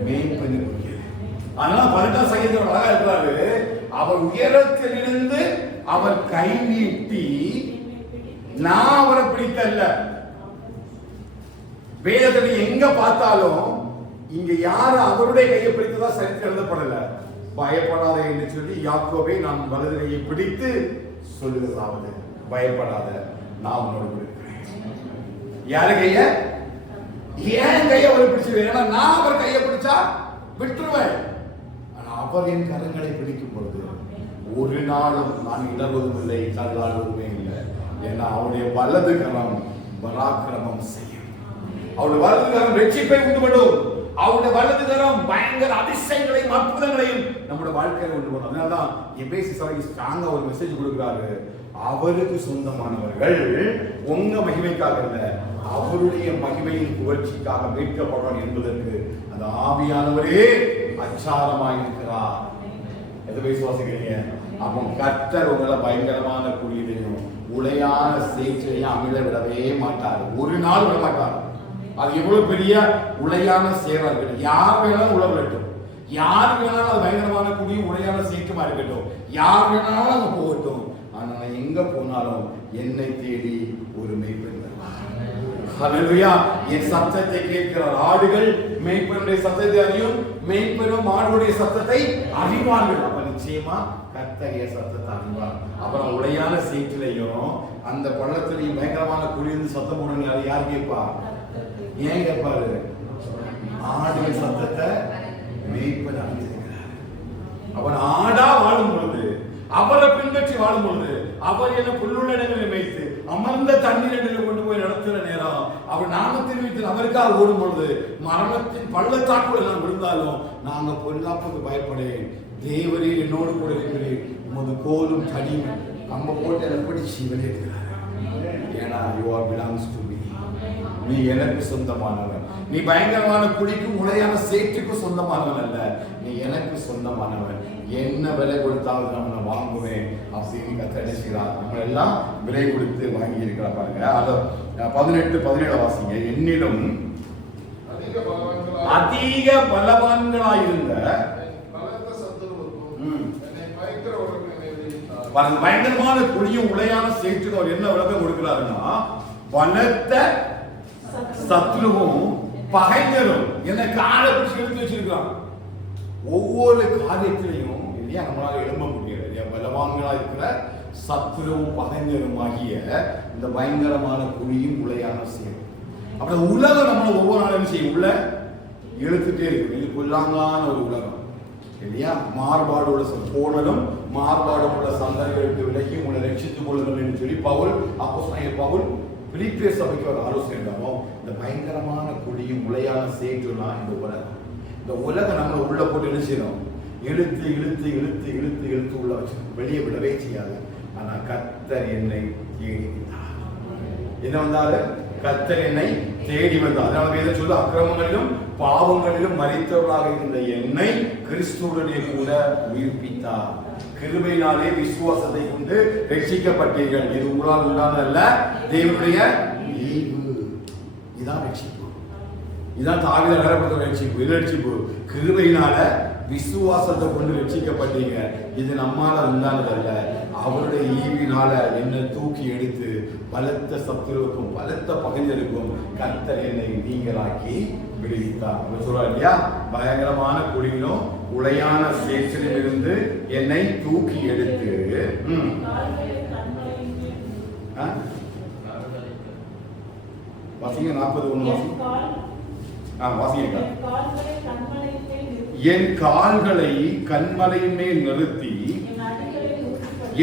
மேய்ப்பனுக்குரியது. அதனால 18ஆம் சங்கீதம் அழகா இருக்கிறாரு. அவர் உயரத்திலிருந்து அவர் கை நீட்டி, நான் அவரை பிடித்தல்ல. வேதத்தை எங்க பார்த்தாலும் இங்க யாரு அவருடைய கையை பிடித்ததா சரித்திரம் எழுதப்படல. பயப்படாத என்று சொல்லி யாக்கோபை நான் வலது கையை பிடித்து சொல்லுவதாவது, பயப்படாத, நான் உன்னோடு இருக்கிறேன். யாரு கைய? ஏன் கையை அவர் பிடிச்சு? ஏன்னா நான் அவர் கையை பிடிச்சா விட்டுருவேன். ஆனா அவர் என் கரங்களை பிடிக்கும் பொழுது ஒரு நாளும் நான் இடர்வதும் இல்லை, தள்ளாடுவதுமே இல்லை. ஏன்னா அவருடைய வலது கரம் பராக்கிரமம் செய்யும். அவருடைய வலது கரம் வெற்றிப்பை உண்டு பண்ணும். அவருடைய வலது கரம் பயங்கர அதிசயங்களையும் அற்புதங்களையும் நம்முடைய வாழ்க்கையில உண்டு பண்ணும். அதனாலதான் எபேசி சபைக்கு ஸ்ட்ராங்கா ஒரு மெசேஜ் கொடுக்கிறாரு. அவருக்கு சொந்தமானவர்கள் உங்க மகிமைக்காக இல்ல, அவருடைய மகிமையின் புகழ்ச்சிக்காக மீட்கப்படுவார் என்பதற்கு அந்த ஆவியானவரே அச்சாரமாய் இருக்கிறார். எதை விசுவாசிக்கிறீங்க? அப்போ கர்த்தர் உங்களை பயங்கரமான குழியிலையும் உளையான சேற்றிலையும் அமிழ விடவே மாட்டார். ஒரு நாள் விட மாட்டார். அது எவ்வளவு பெரிய உளையான சேரா இருக்கட்டும், யார் வேணாலும் உள்ள விடட்டும், யார் வேணாலும் அது பயங்கரமான குழியும் உளையான சேற்றுமா இருக்கட்டும், யார் வேணாலும் அங்க போகட்டும். ஆனா நான் எங்க போனாலும் என்னை தேடி ஒரு மேய்ப்பன் வருவார். ஹல்லேலூயா. என் சத்தத்தை கேட்கிறார். ஆடுகள் மேய்ப்பனுடைய சத்தத்தை அறியும், மேய்ப்பனும் ஆடுடைய சத்தத்தை அறிவார்கள். அப்ப நிச்சயமா கர்த்தருடைய சத்தத்தை அறிவார். அப்புறம் உளையான சேற்றிலையும் அந்த பள்ளத்திலையும் பயங்கரமான குழியிருந்து சத்தம் போடுங்க. அதை யார் கேட்பா? ஏன் கேட்பாரு? ஆடுடைய சத்தத்தை மேய்ப்பன் அறிந்திருக்கிறார். அவன் ஆடா வாழும் பொழுது, அவரை பின்பற்றி வாழும் பொழுது, அவர் என்ன புல்லுள்ள இடங்களில் மேய்த்து அமர்ந்த தண்ணீர் இடங்களில் கொண்டு போய் நடத்துகிற நேரம், அவர் நாமத்தின் வீட்டில் அவருக்காக ஓடும் பொழுது மரணத்தின் பள்ளத்தாக்குள்ள நான் விழுந்தாலும் நாங்க பொல்லாப்புக்கு பயப்படேன், தேவரீர் என்னோடு கூட இருக்கிறேன், உமது கோலும் தடியும் நம்ம போட்டு என்னை பிடிச்சி வெளியேற்றுகிறார். ஏன்னா you are belongs to me. நீ எனக்கு சொந்தமானவன். நீ பயங்கரமான குழிக்கும் உளையான சேற்றுக்கும் சொந்தமானவன் அல்ல, நீ எனக்கு சொந்தமானவன். என்ன விலை கொடுத்தாவது நான் வாங்குவேன் அப்படின்னு கர்த்தர் செய்கிறார். நம்ம எல்லாம் விலை கொடுத்து வாங்கி இருக்கிற பாருங்க. அதை 18-17 வாசிங்க. என்னிலும் அதிக பலவான்களாயிருந்த பயங்கரமான குழியும் உளையான சேற்றுக்கு அவர் என்ன விளக்கம் கொடுக்கிறாருன்னா, பலத்த சத்ருவும் பகைஞரும் என்ன காலை பிடிச்சு எடுத்து வச்சிருக்கான். ஒவ்வொரு காரியத்திலையும் இல்லையா நம்மளால எழும்ப முடியாது. பலவான்களா இருக்கிற சத்ருவும் பகைஞரும் ஆகிய இந்த பயங்கரமான குழியும் உளையான சேரும். அப்புறம் உலகம் நம்மள ஒவ்வொரு நாளும் செய்யும் உள்ள இழுத்துட்டே இருக்கு. இது கொல்லாங்கான ஒரு உலகம் இல்லையா? மாறுபாடோட போனதும் மாறுபாடோட சந்ததிகளுக்கு விலகி உங்களை ரட்சித்துக் கொள்ளுங்கள் என்று சொல்லி பவுல் பிலிப்பிய சபைக்கு ஒரு ஆலோசனை இருந்தாலும், இந்த பயங்கரமான குழியும் உளையான சேற்றுனா இந்த உலகம். இந்த உலகம் நம்மளை உள்ள போட்டு என்ன செய்யணும்? இழுத்து இழுத்து இழுத்து இழுத்து இழுத்து உள்ள வச்சு வெளியே விடவே செய்யாது. ஆனா கர்த்தர் என்னை தேடி வந்தார். என்ன வந்தாரு? கர்த்தர் என்னை தேடி வந்தார். அதனால எதை சொல்ல, அக்கிரமங்களிலும் பாவங்களிலும் மரித்தவர்களாக இருந்த என்னை கிறிஸ்துவுடனே கூட உயிர்ப்பித்தார். கிருபையினாலே விசுவாசத்தை கொண்டு ரட்சிக்கப்பட்டீர்கள். இது உங்களால் உண்டானதல்ல, தேவனுடைய ஈவு. இதான் ரட்சிப்பு. இதான் தாவீது அகரப்பட்ட ரட்சிப்பு. இது ரட்சிப்பு கிருபையினால விசுவாசத்தை கொண்டு ரட்சிக்கப்பட்டீங்க. இது நம்மால உண்டானதல்ல, அவருடைய ஈவினால என்னை தூக்கி எடுத்து பலத்த சத்துருவுக்கும் பலத்த பகைஞருக்கும் கர்த்தர் என்னை நீங்களாக்கி விடுவித்தார். சொல்றா இல்லையா? பயங்கரமான குழியிலும் உளையான சேற்றிலும் இருந்து என்னை தூக்கி எடுத்து வாசிங்க 41 வாசிங்க. என் கால்களை கன்மலையின் மேல் நிறுத்தி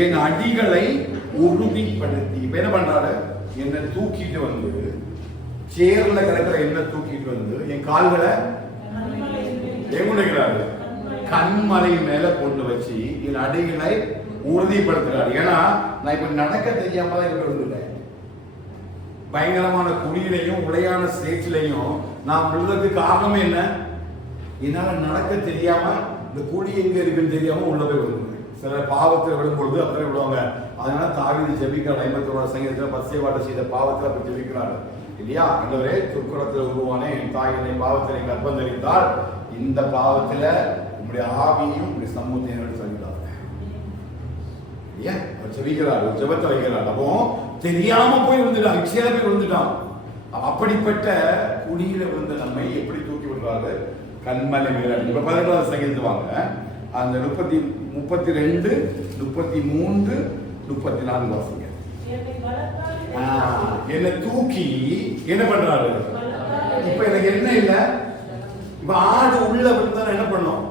என் அடிகளை உறுதிப்படுத்தி. இப்ப என்ன பண்றாரு? என்னை தூக்கிட்டு வந்து சேர்ல கிடக்கிற என்ன தூக்கிட்டு வந்து என் கால்களை எங்குகிறாரு? கண்மலை மேல கொண்டு வச்சு என் அடிகளை உறுதிப்படுத்துறாரு. ஏன்னா நான் இப்ப நடக்க தெரியாம தான் இருக்க. பயங்கரமான குழியிலையும் உளையான சேற்றிலையும் நான் விழுறதுக்கு காரணமே என்ன? என்னால நடக்க தெரியாம, இந்த குழி எங்க இருக்குன்னு தெரியாம உள்ள போய் விழுந்து. சில பாவத்தில் விழும்பொழுது அப்படி விடுவாங்க. அதனால தாவீது ஜெபிக்கிறார். 51 சங்கீதத்துல பத்சேபாட்ட செய்த பாவத்தில் அப்படி ஜெபிக்கிறார் இல்லையா? ஆண்டவரே, துர்க்குணத்தில் உருவானே என் தாய் என்னை பாவத்தினை கர்ப்பம் தரித்தால், இந்த பாவத்துல உங்களுடைய ஆவியையும் உங்களுடைய சமூகத்தையும் சொல்லிட்டாங்க இல்லையா? அவர் ஜெபிக்கிறார், ஒரு ஜெபத்தை வைக்கிறார். அப்போ தெரியாம போய் விழுந்துட்டான், இச்சையா போய் விழுந்துட்டான். அப்படிப்பட்ட குடியில விழுந்த நம்மை எப்படி தூக்கி விடுறாரு? கண்மலை மேல. இப்ப 18 சங்கீதத்து வாங்க. அந்த 32, 33, 34 வாசிங்க. என்னை தூக்கி என்ன பண்றாரு? இப்ப எனக்கு என்ன இல்ல, இப்ப ஆடு உள்ள விழுந்தா என்ன பண்ணோம்?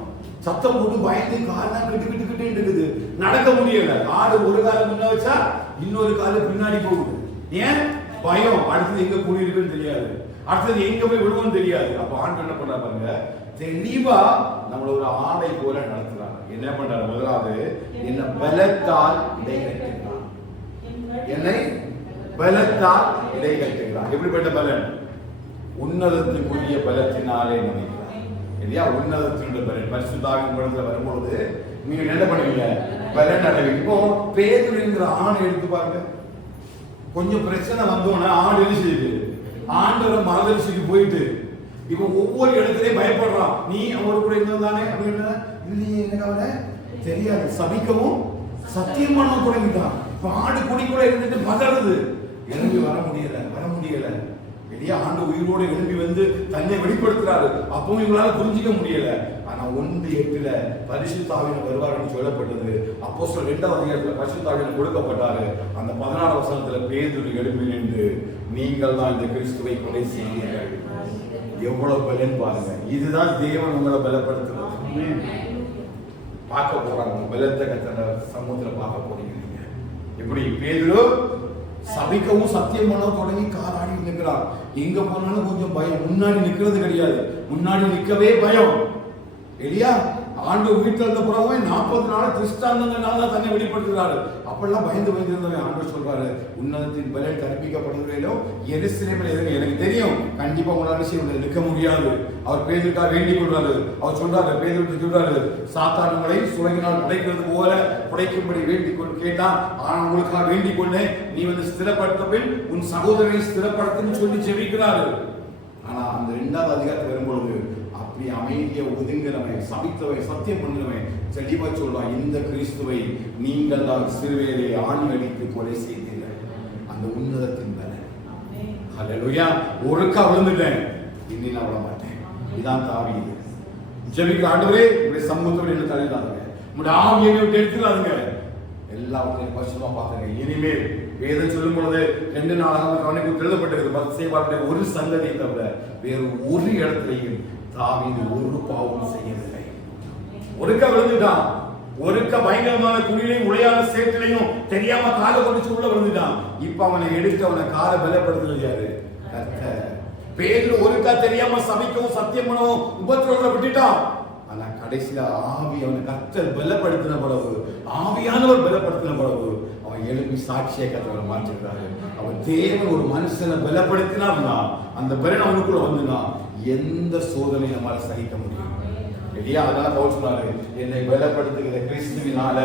சத்தம் போட்டு பயந்து காலம் கிட்டு இருக்குது, நடக்க முடியல. ஆடு ஒரு காலம் முன்ன வச்சா இன்னொரு காலம் பின்னாடி போகுது. ஏன்? பயம். அடுத்தது எங்க கூடி இருக்குன்னு தெரியாது, அடுத்தது எங்க போய் விழுவோம்னு தெரியாது. அப்ப ஆண்டு என்ன பண்றா பாருங்க, தெளிவா நம்மள ஒரு ஆடை போல நடத்துறாங்க. என்ன பண்றாரு? முதலாவது என்ன பலத்தால் இடை கட்டுகிறான், என்னை பலத்தால் இடை கட்டுகிறான். எப்படிப்பட்ட பலன்? உன்னதத்துக்குரிய பலத்தினாலே நினைக்கிறான் இல்லையா? உன்னதத்தினுடைய பலன் பரிசுத்தாவின் பலத்துல வரும்பொழுது நீங்க என்ன பண்ணுவீங்க? பலன் அடைவீங்க. இப்போ பேதுருங்கிற ஆணை எடுத்து பாருங்க. கொஞ்சம் பிரச்சனை வந்தோன்னா ஆடு என்ன செய்யுது? ஆண்டவர் மரதரிசிக்கு போயிட்டு இப்ப ஒவ்வொரு இடத்துலயும் பயப்படுறான். நீ அவர் கூட இருந்ததானே அப்படின்னு இல்லையே, எனக்கு அவனை தெரியாது. சபிக்கவும் சத்தியம் பண்ண தொடங்கிட்டான். இப்ப ஆடு குடி கூட இருந்துட்டு பதறுது, எழும்பி வர முடியல இல்லையா? ஆண்டு உயிரோடு எழும்பி வந்து தன்னை வெளிப்படுத்துறாரு. அப்பவும் இவங்களால புரிஞ்சிக்க முடியல. ஆனா 1:8 பரிசுத்த ஆவியானவர் வருவார்னு சொல்லப்பட்டது. அப்போஸ்தலர் 2ஆம் அதிகாரத்துல பரிசுத்த ஆவியானவர் கொடுக்கப்பட்டாரு. அந்த 16ஆம் வசனத்துல பேதுரு எழும்பி நின்று, நீங்கள் தான் இந்த கிறிஸ்துவை கொலை செய்வீர்கள். எவ்வளவு பலன் பாருங்க. இதுதான் தேவன் உங்களை பலப்படுத்துறது. பார்க்க போறாங்க, பலத்த கத்தர சமூகத்துல பார்க்க போறீங்க. எப்படி பேதுரு சபிக்கவும் சத்தியம் பண்ண தொடங்கி காலாடி நிற்கிறார். எங்க போனாலும் கொஞ்சம் பயம். முன்னாடி நிக்கிறது கிடையாது, முன்னாடி நிக்கவே பயம். இல்லையா? ஆண்டு வீட்டில் இருந்த புறவே 40 நாள் கிறிஸ்தாந்தங்கனால தான் தன்னை வெளிப்படுத்துகிறாரு. அப்பெல்லாம் பயந்து இருந்தவன் ஆண்டு சொல்றாரு, உன்னதத்தின் பலன் கற்பிக்கப்படுகிறதோ எருசலேமில் எதுங்க எனக்கு தெரியும், கண்டிப்பா உங்களால செய்ய நிற்க முடியாது. அவர் பேதுருக்காக வேண்டிக் கொள்றாரு. அவர் சொல்றாரு, பேதுரு சொல்றாரு, சாத்தானுங்களை சுலகினால் புடைக்கிறது போல புடைக்கும்படி வேண்டிக் கொண்டு கேட்டான். ஆனா உங்களுக்காக வேண்டிக் கொண்டேன், நீ வந்து ஸ்திரப்படுத்த பின் உன் சகோதரனை ஸ்திரப்படுத்துன்னு சொல்லி ஜெபிக்கிறாரு. ஆனா அந்த 2ஆவது அதிகாரத்தில் வரும்பொழுது அப்படி அமைதியை ஒதுங்கினவன், சபித்தவை, சத்தியம் பண்ணினவன் தெளிவா சொல்றான், இந்த கிறிஸ்துவை நீங்கள் தான் சிறுவேலை ஆணி அடித்து கொலை செய்தீர்கள். அந்த உன்னதத்தின் பலன். ஹல்லேலூயா. ஒருக்கா விழுந்துட்டேன், இனி நான் விட மாட்டேன். இதான் தாவீது. ஜெபிக்கிற ஆண்டவரே, உங்களுடைய சமூகத்தோடு என்ன தள்ளிடாதுங்க, உங்களுடைய ஆவியை விட்டு எடுத்துடாதுங்க, எல்லாவற்றையும் பரிசுத்தமா பார்த்துங்க. இனிமேல் வேதம் சொல்லும் பொழுது 2 நாளாக கவனிக்கு எழுதப்பட்டிருக்கு, பத்சேபாவுடைய ஒரு சந்ததியை தவிர வேறு ஒரு இடத்திலையும் தாவீது ஒரு பாவம் செய்யவில்லை. ஒருக்க விழுந்துட்டான், ஒருக்க பயங்கரமான குழியிலையும் உளையான சேற்றிலையும் தெரியாம காலை கொண்டு உள்ள விழுந்துட்டான். இப்ப அவனை எடுத்து அவனை காலை பலப்படுத்துறது யாரு? கர்த்தர். பேதுரு ஒருக்கா தெரியாம சபிக்கவும் சத்தியம் பண்ணவும் உபத்திரவங்களை விட்டுட்டான். ஆனா கடைசியில ஆவி அவனை கர்த்தர் பலப்படுத்தின பிறகு, ஆவியானவர் பலப்படுத்தின பிறகு அவன் எழுப்பி சாட்சியை கர்த்தரை மாற்றிருக்காரு. அவன் தேவன் ஒரு மனுஷனை பலப்படுத்தினா அந்த பலன் அவனுக்குள்ள வந்துனா எந்த சோதனை நம்மால சகிக்க முடியும் இல்லையா? அதனால பவுல் சொல்றாரு, என்னை பலப்படுத்துகிற கிறிஸ்துவினால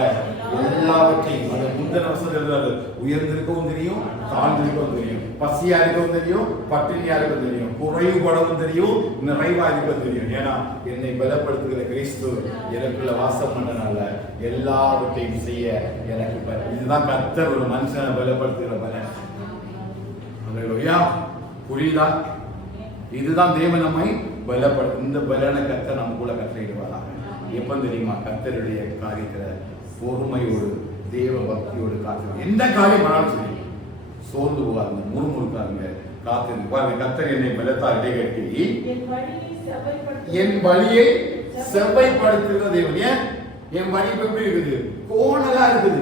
எல்லாவற்றையும், அந்த முந்தின வசனம் எழுதுறாரு, உயர்ந்திருக்கவும் தெரியும், தாழ்ந்திருக்கவும் தெரியும், பசியா இருக்கவும் தெரியும், பட்டினியா இருக்கவும் தெரியும், குறைவுபடவும் தெரியும், நிறைவா இருக்கவும் தெரியும். ஏன்னா என்னை பலப்படுத்துகிற கிறிஸ்து எனக்குள்ள வாசம் பண்ணனால எல்லாவற்றையும் செய்ய எனக்கு. இதுதான் கர்த்தர் ஒரு மனுஷனை பலப்படுத்துகிற பலன். அல்லேலூயா. புரியுதா? இதுதான் தேவன் நம்மை பலப்படுத்தும். இந்த பலனை கர்த்தர் நமக்குள்ள கட்டளையிடுவாராக. எப்ப தெரியுமா? கர்த்தருடைய காரியத்துல பொறுமையோடு தேவ பக்தியோடு காத்து எந்த காரியம் ஆனாலும் சரி சோர்ந்து போகாதுங்க, முறுமுறுக்காதுங்க, காத்து பாருங்க. கர்த்தர் என்னை பலத்தால் இடைகட்டி என் வழியை செவ்வைப்படுத்துகிற தேவன். ஏன் என் வழி எப்படி இருக்குது? கோணலா இருக்குது,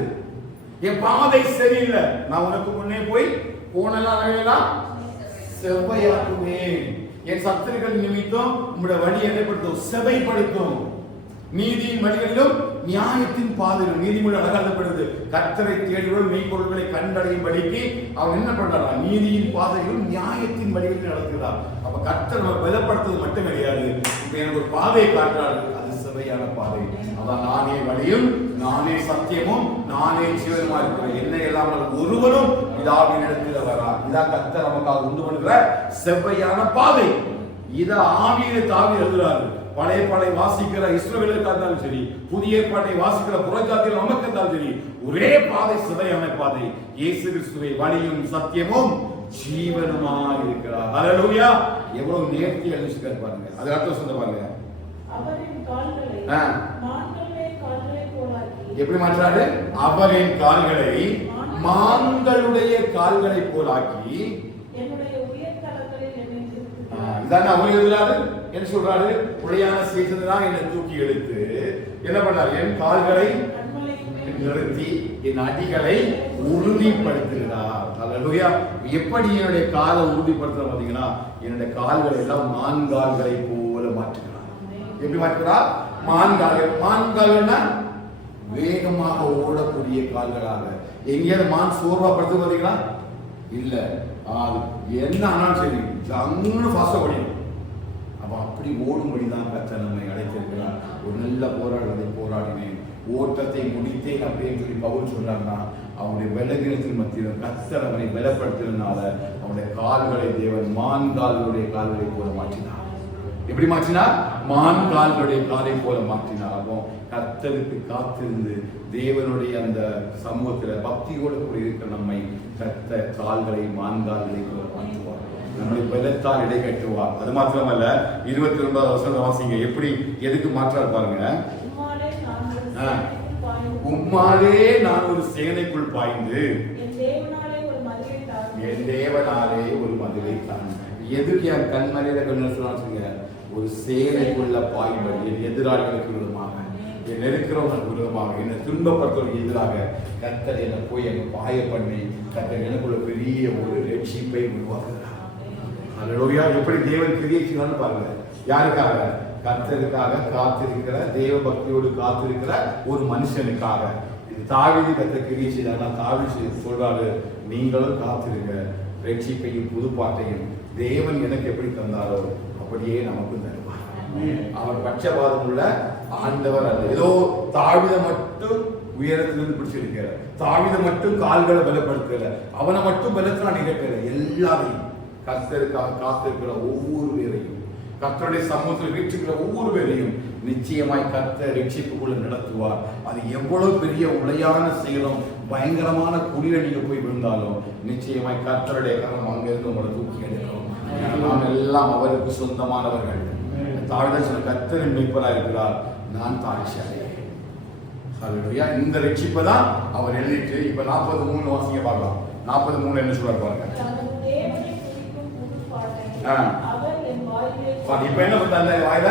என் பாதை சரியில்லை. நான் உனக்கு முன்னே போய் கோணலா செவ்வையாக்குவேன். என் சத்துருக்கள் நிமித்தம் உங்களுடைய வழி எதைப்படுத்தும்? செவைப்படுத்தும். நீதியின் வழிகளிலும் நியாயத்தின் பாதையிலும். நீதிமொழி அழகாதப்படுது, கர்த்தரை தேடுவோர் மெய்ப்பொருள்களை கண்டடையும்படிக்கு அவன் என்ன பண்றான்? நீதியின் பாதையிலும் நியாயத்தின் வழிகளில் நடத்துகிறார். அப்ப கர்த்தர் பலப்படுத்துவது மட்டும் கிடையாது, இப்ப எனக்கு ஒரு பாதையை காட்டுறாரு, அது செவையான பாதை. அதான் நானே வழியும், நானே சத்தியமும், நானே ஜீவனுமா இருக்கிறேன், என்னை இல்லாமல் ஒருவரும் பிதாவின் இடத்துல வரா. இதான் கர்த்தர் நமக்காக உண்டு பண்ணுகிற செவ்வையான பாதை. இத ஆவியில தாவி எழுதுறாரு. பழைய பாடை வாசிக்கிற இஸ்ரவேலுக்காக இருந்தாலும் சரி, புதிய பாட்டை வாசிக்கிற புறஜாதியில் நமக்கு இருந்தாலும் சரி, ஒரே பாதை செவ்வையான பாதை. இயேசு கிறிஸ்துவை வழியும் சத்தியமும் ஜீவனுமாய் இருக்கிறார். ஹல்லேலூயா. எவ்வளவு நேர்த்தி எழுதிருக்காரு பாருங்க. அது அர்த்தம் சொல்ல பாருங்க. அவரின் கால்களை மான்களுடைய கால்களை போலாக்கி. எப்படி மாற்றாரு? அவரின் கால்களை மான்களுடைய கால்களை போலாக்கி என்னுடைய உயர் தலங்களில் என்னை நிறுத்துகிறார். இதான் அவர் எழுதுறாரு. என்ன சொல்றாரு? உளையான சேற்றில் தான் என்னை தூக்கி எடுத்து என்ன பண்ணார்? என் கால்களை நிறுத்தி என் அடிகளை உறுதிப்படுத்துகிறார். அல்லேலூயா. எப்படி என்னுடைய காலை உறுதிப்படுத்துற பாத்தீங்கன்னா, என்னுடைய கால்களை எல்லாம் மான்கால்களை போல மாற்றுகிறார். எப்படி மாற்றுகிறார்? மான்கால்கள். மான்கால்கள்னா வேகமாக ஓடக்கூடிய கால்களாக. எங்கேயாவது மான் சோர்வா படுத்து பாத்தீங்களா? இல்ல, அது என்ன ஆனாலும் சரி ஜம்முன்னு ஃபாஸ்டா ஓடிடும். அப்ப அப்படி ஓடும்படிதான் கர்த்தர் நம்மை அழைத்திருக்கிறார். ஒரு நல்ல போராட்டத்தை போராடினேன், ஓட்டத்தை முடித்தேன் அப்படின்னு சொல்லி பவுல் சொல்றாங்கன்னா, அவனுடைய பலகீனத்தின் மத்தியில் கர்த்தர் அவனை பலப்படுத்தினால அவனுடைய கால்களை தேவன் மான்கால்களுடைய கால்களை போல மாற்றினார். எப்படி மாற்றினார்? மான்கால்களுடைய காலை போல மாற்றினார். அப்போ கர்த்தருக்கு காத்திருந்து தேவனுடைய அந்த சமூகத்துல பக்தியோடு கூட இருக்கிற நம்மை கர்த்தர் கால்களை மான்கால்களை போல மாற்றுவார். நம்முடைய பலத்தால் இடை கட்டுவார். அது மாத்திரமல்ல, 29வது வசனம் வாசிங்க. எப்படி எதுக்கு மாற்றார் பாருங்க. உம்மாலே நான் ஒரு சேனைக்குள் பாய்ந்து என் தேவனாலே ஒரு மதிலை தாண்டி. எதுக்கு என் கண்மறையில சொல்லுங்க? ஒரு சேனைக்குள்ள பாய்படி என் எதிராளிகளுக்கு விரோதமாக, என் நெருக்கிறவர்களுக்கு விரோதமாக, என்னை துன்பப்படுத்துவதற்கு எதிராக கர்த்தர் என்னை போய் என்னை பாய பண்ணி கர்த்தர் எனக்குள்ள பெரிய ஒரு ரட்சிப்பை உருவாக்குகிறார். அல்லேலூயா. எப்படி தேவன் கிரியை செய்யணும்னு பாருங்க. யாருக்காக? கர்த்தருக்காக காத்திருக்கிற, தேவ பக்தியோடு காத்திருக்கிற ஒரு மனுஷனுக்காக. இது தாவீது கர்த்தர் கிரியை செய்தாங்கன்னா, தாவீது சொல்றாரு, நீங்களும் காத்திருங்க, ரட்சிப்பையும் புதுப்பாட்டையும் தேவன் எனக்கு எப்படி தந்தாரோ அப்படியே நமக்கு தருவார். அவர் பட்சபாதம் உள்ள ஆண்டவர் அல்ல. ஏதோ தாவீதை மட்டும் உயரத்திலிருந்து பிடிச்சிருக்கிறார், தாவீதை மட்டும் கால்களை பலப்படுத்தல, அவனை மட்டும் பலத்தினா நிகழ்க்கல. எல்லாரையும் கர்த்தருக்காக காத்திருக்கிற ஒவ்வொரு பேரையும், கர்த்தருடைய சமூகத்தில் வீட்டுக்கிற ஒவ்வொரு பேரையும் நிச்சயமாய் கர்த்தர் ரட்சிப்புக்குள்ள நடத்துவார். அது எவ்வளவு பெரிய உளையான சேலம், பயங்கரமான குடியில நீங்க போய் விழுந்தாலும் நிச்சயமாய் கர்த்தருடைய கரம் அங்கிருந்து உங்களை தூக்கி எடுக்கும். நாம் எல்லாம் அவருக்கு சொந்தமானவர்கள். தாவீது சொன்ன, கர்த்தரின் மீட்பராக இருக்கிறார், நான் தாழ்ச்சியாளி. ஹல்லேலூயா. இந்த ரட்சிப்பை தான் அவர் எழுதிட்டு இப்ப 43 வாசிங்க பார்க்கலாம். 43 என்ன சொல்றாரு பாருங்க. இப்ப என்ன பண்றாங்க? வாயில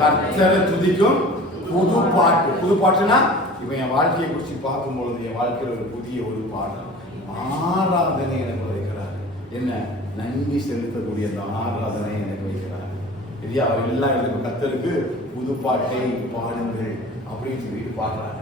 கர்த்தரை துதிக்கும் புது பாட்டு. புது பாட்டுனா இப்ப என் வாழ்க்கையை குறிச்சு பார்க்கும் பொழுது என் வாழ்க்கையில் ஒரு புதிய ஒரு பாடல், ஆராதனை எனக்கு வைக்கிறார். என்ன? நன்றி செலுத்தக்கூடிய அந்த ஆராதனை எனக்கு வைக்கிறார். இல்லையா? அவர் எல்லாம் இடத்துக்கு கர்த்தருக்கு புது பாட்டை பாடுங்கள் அப்படின்னு சொல்லிட்டு பாடுறாங்க.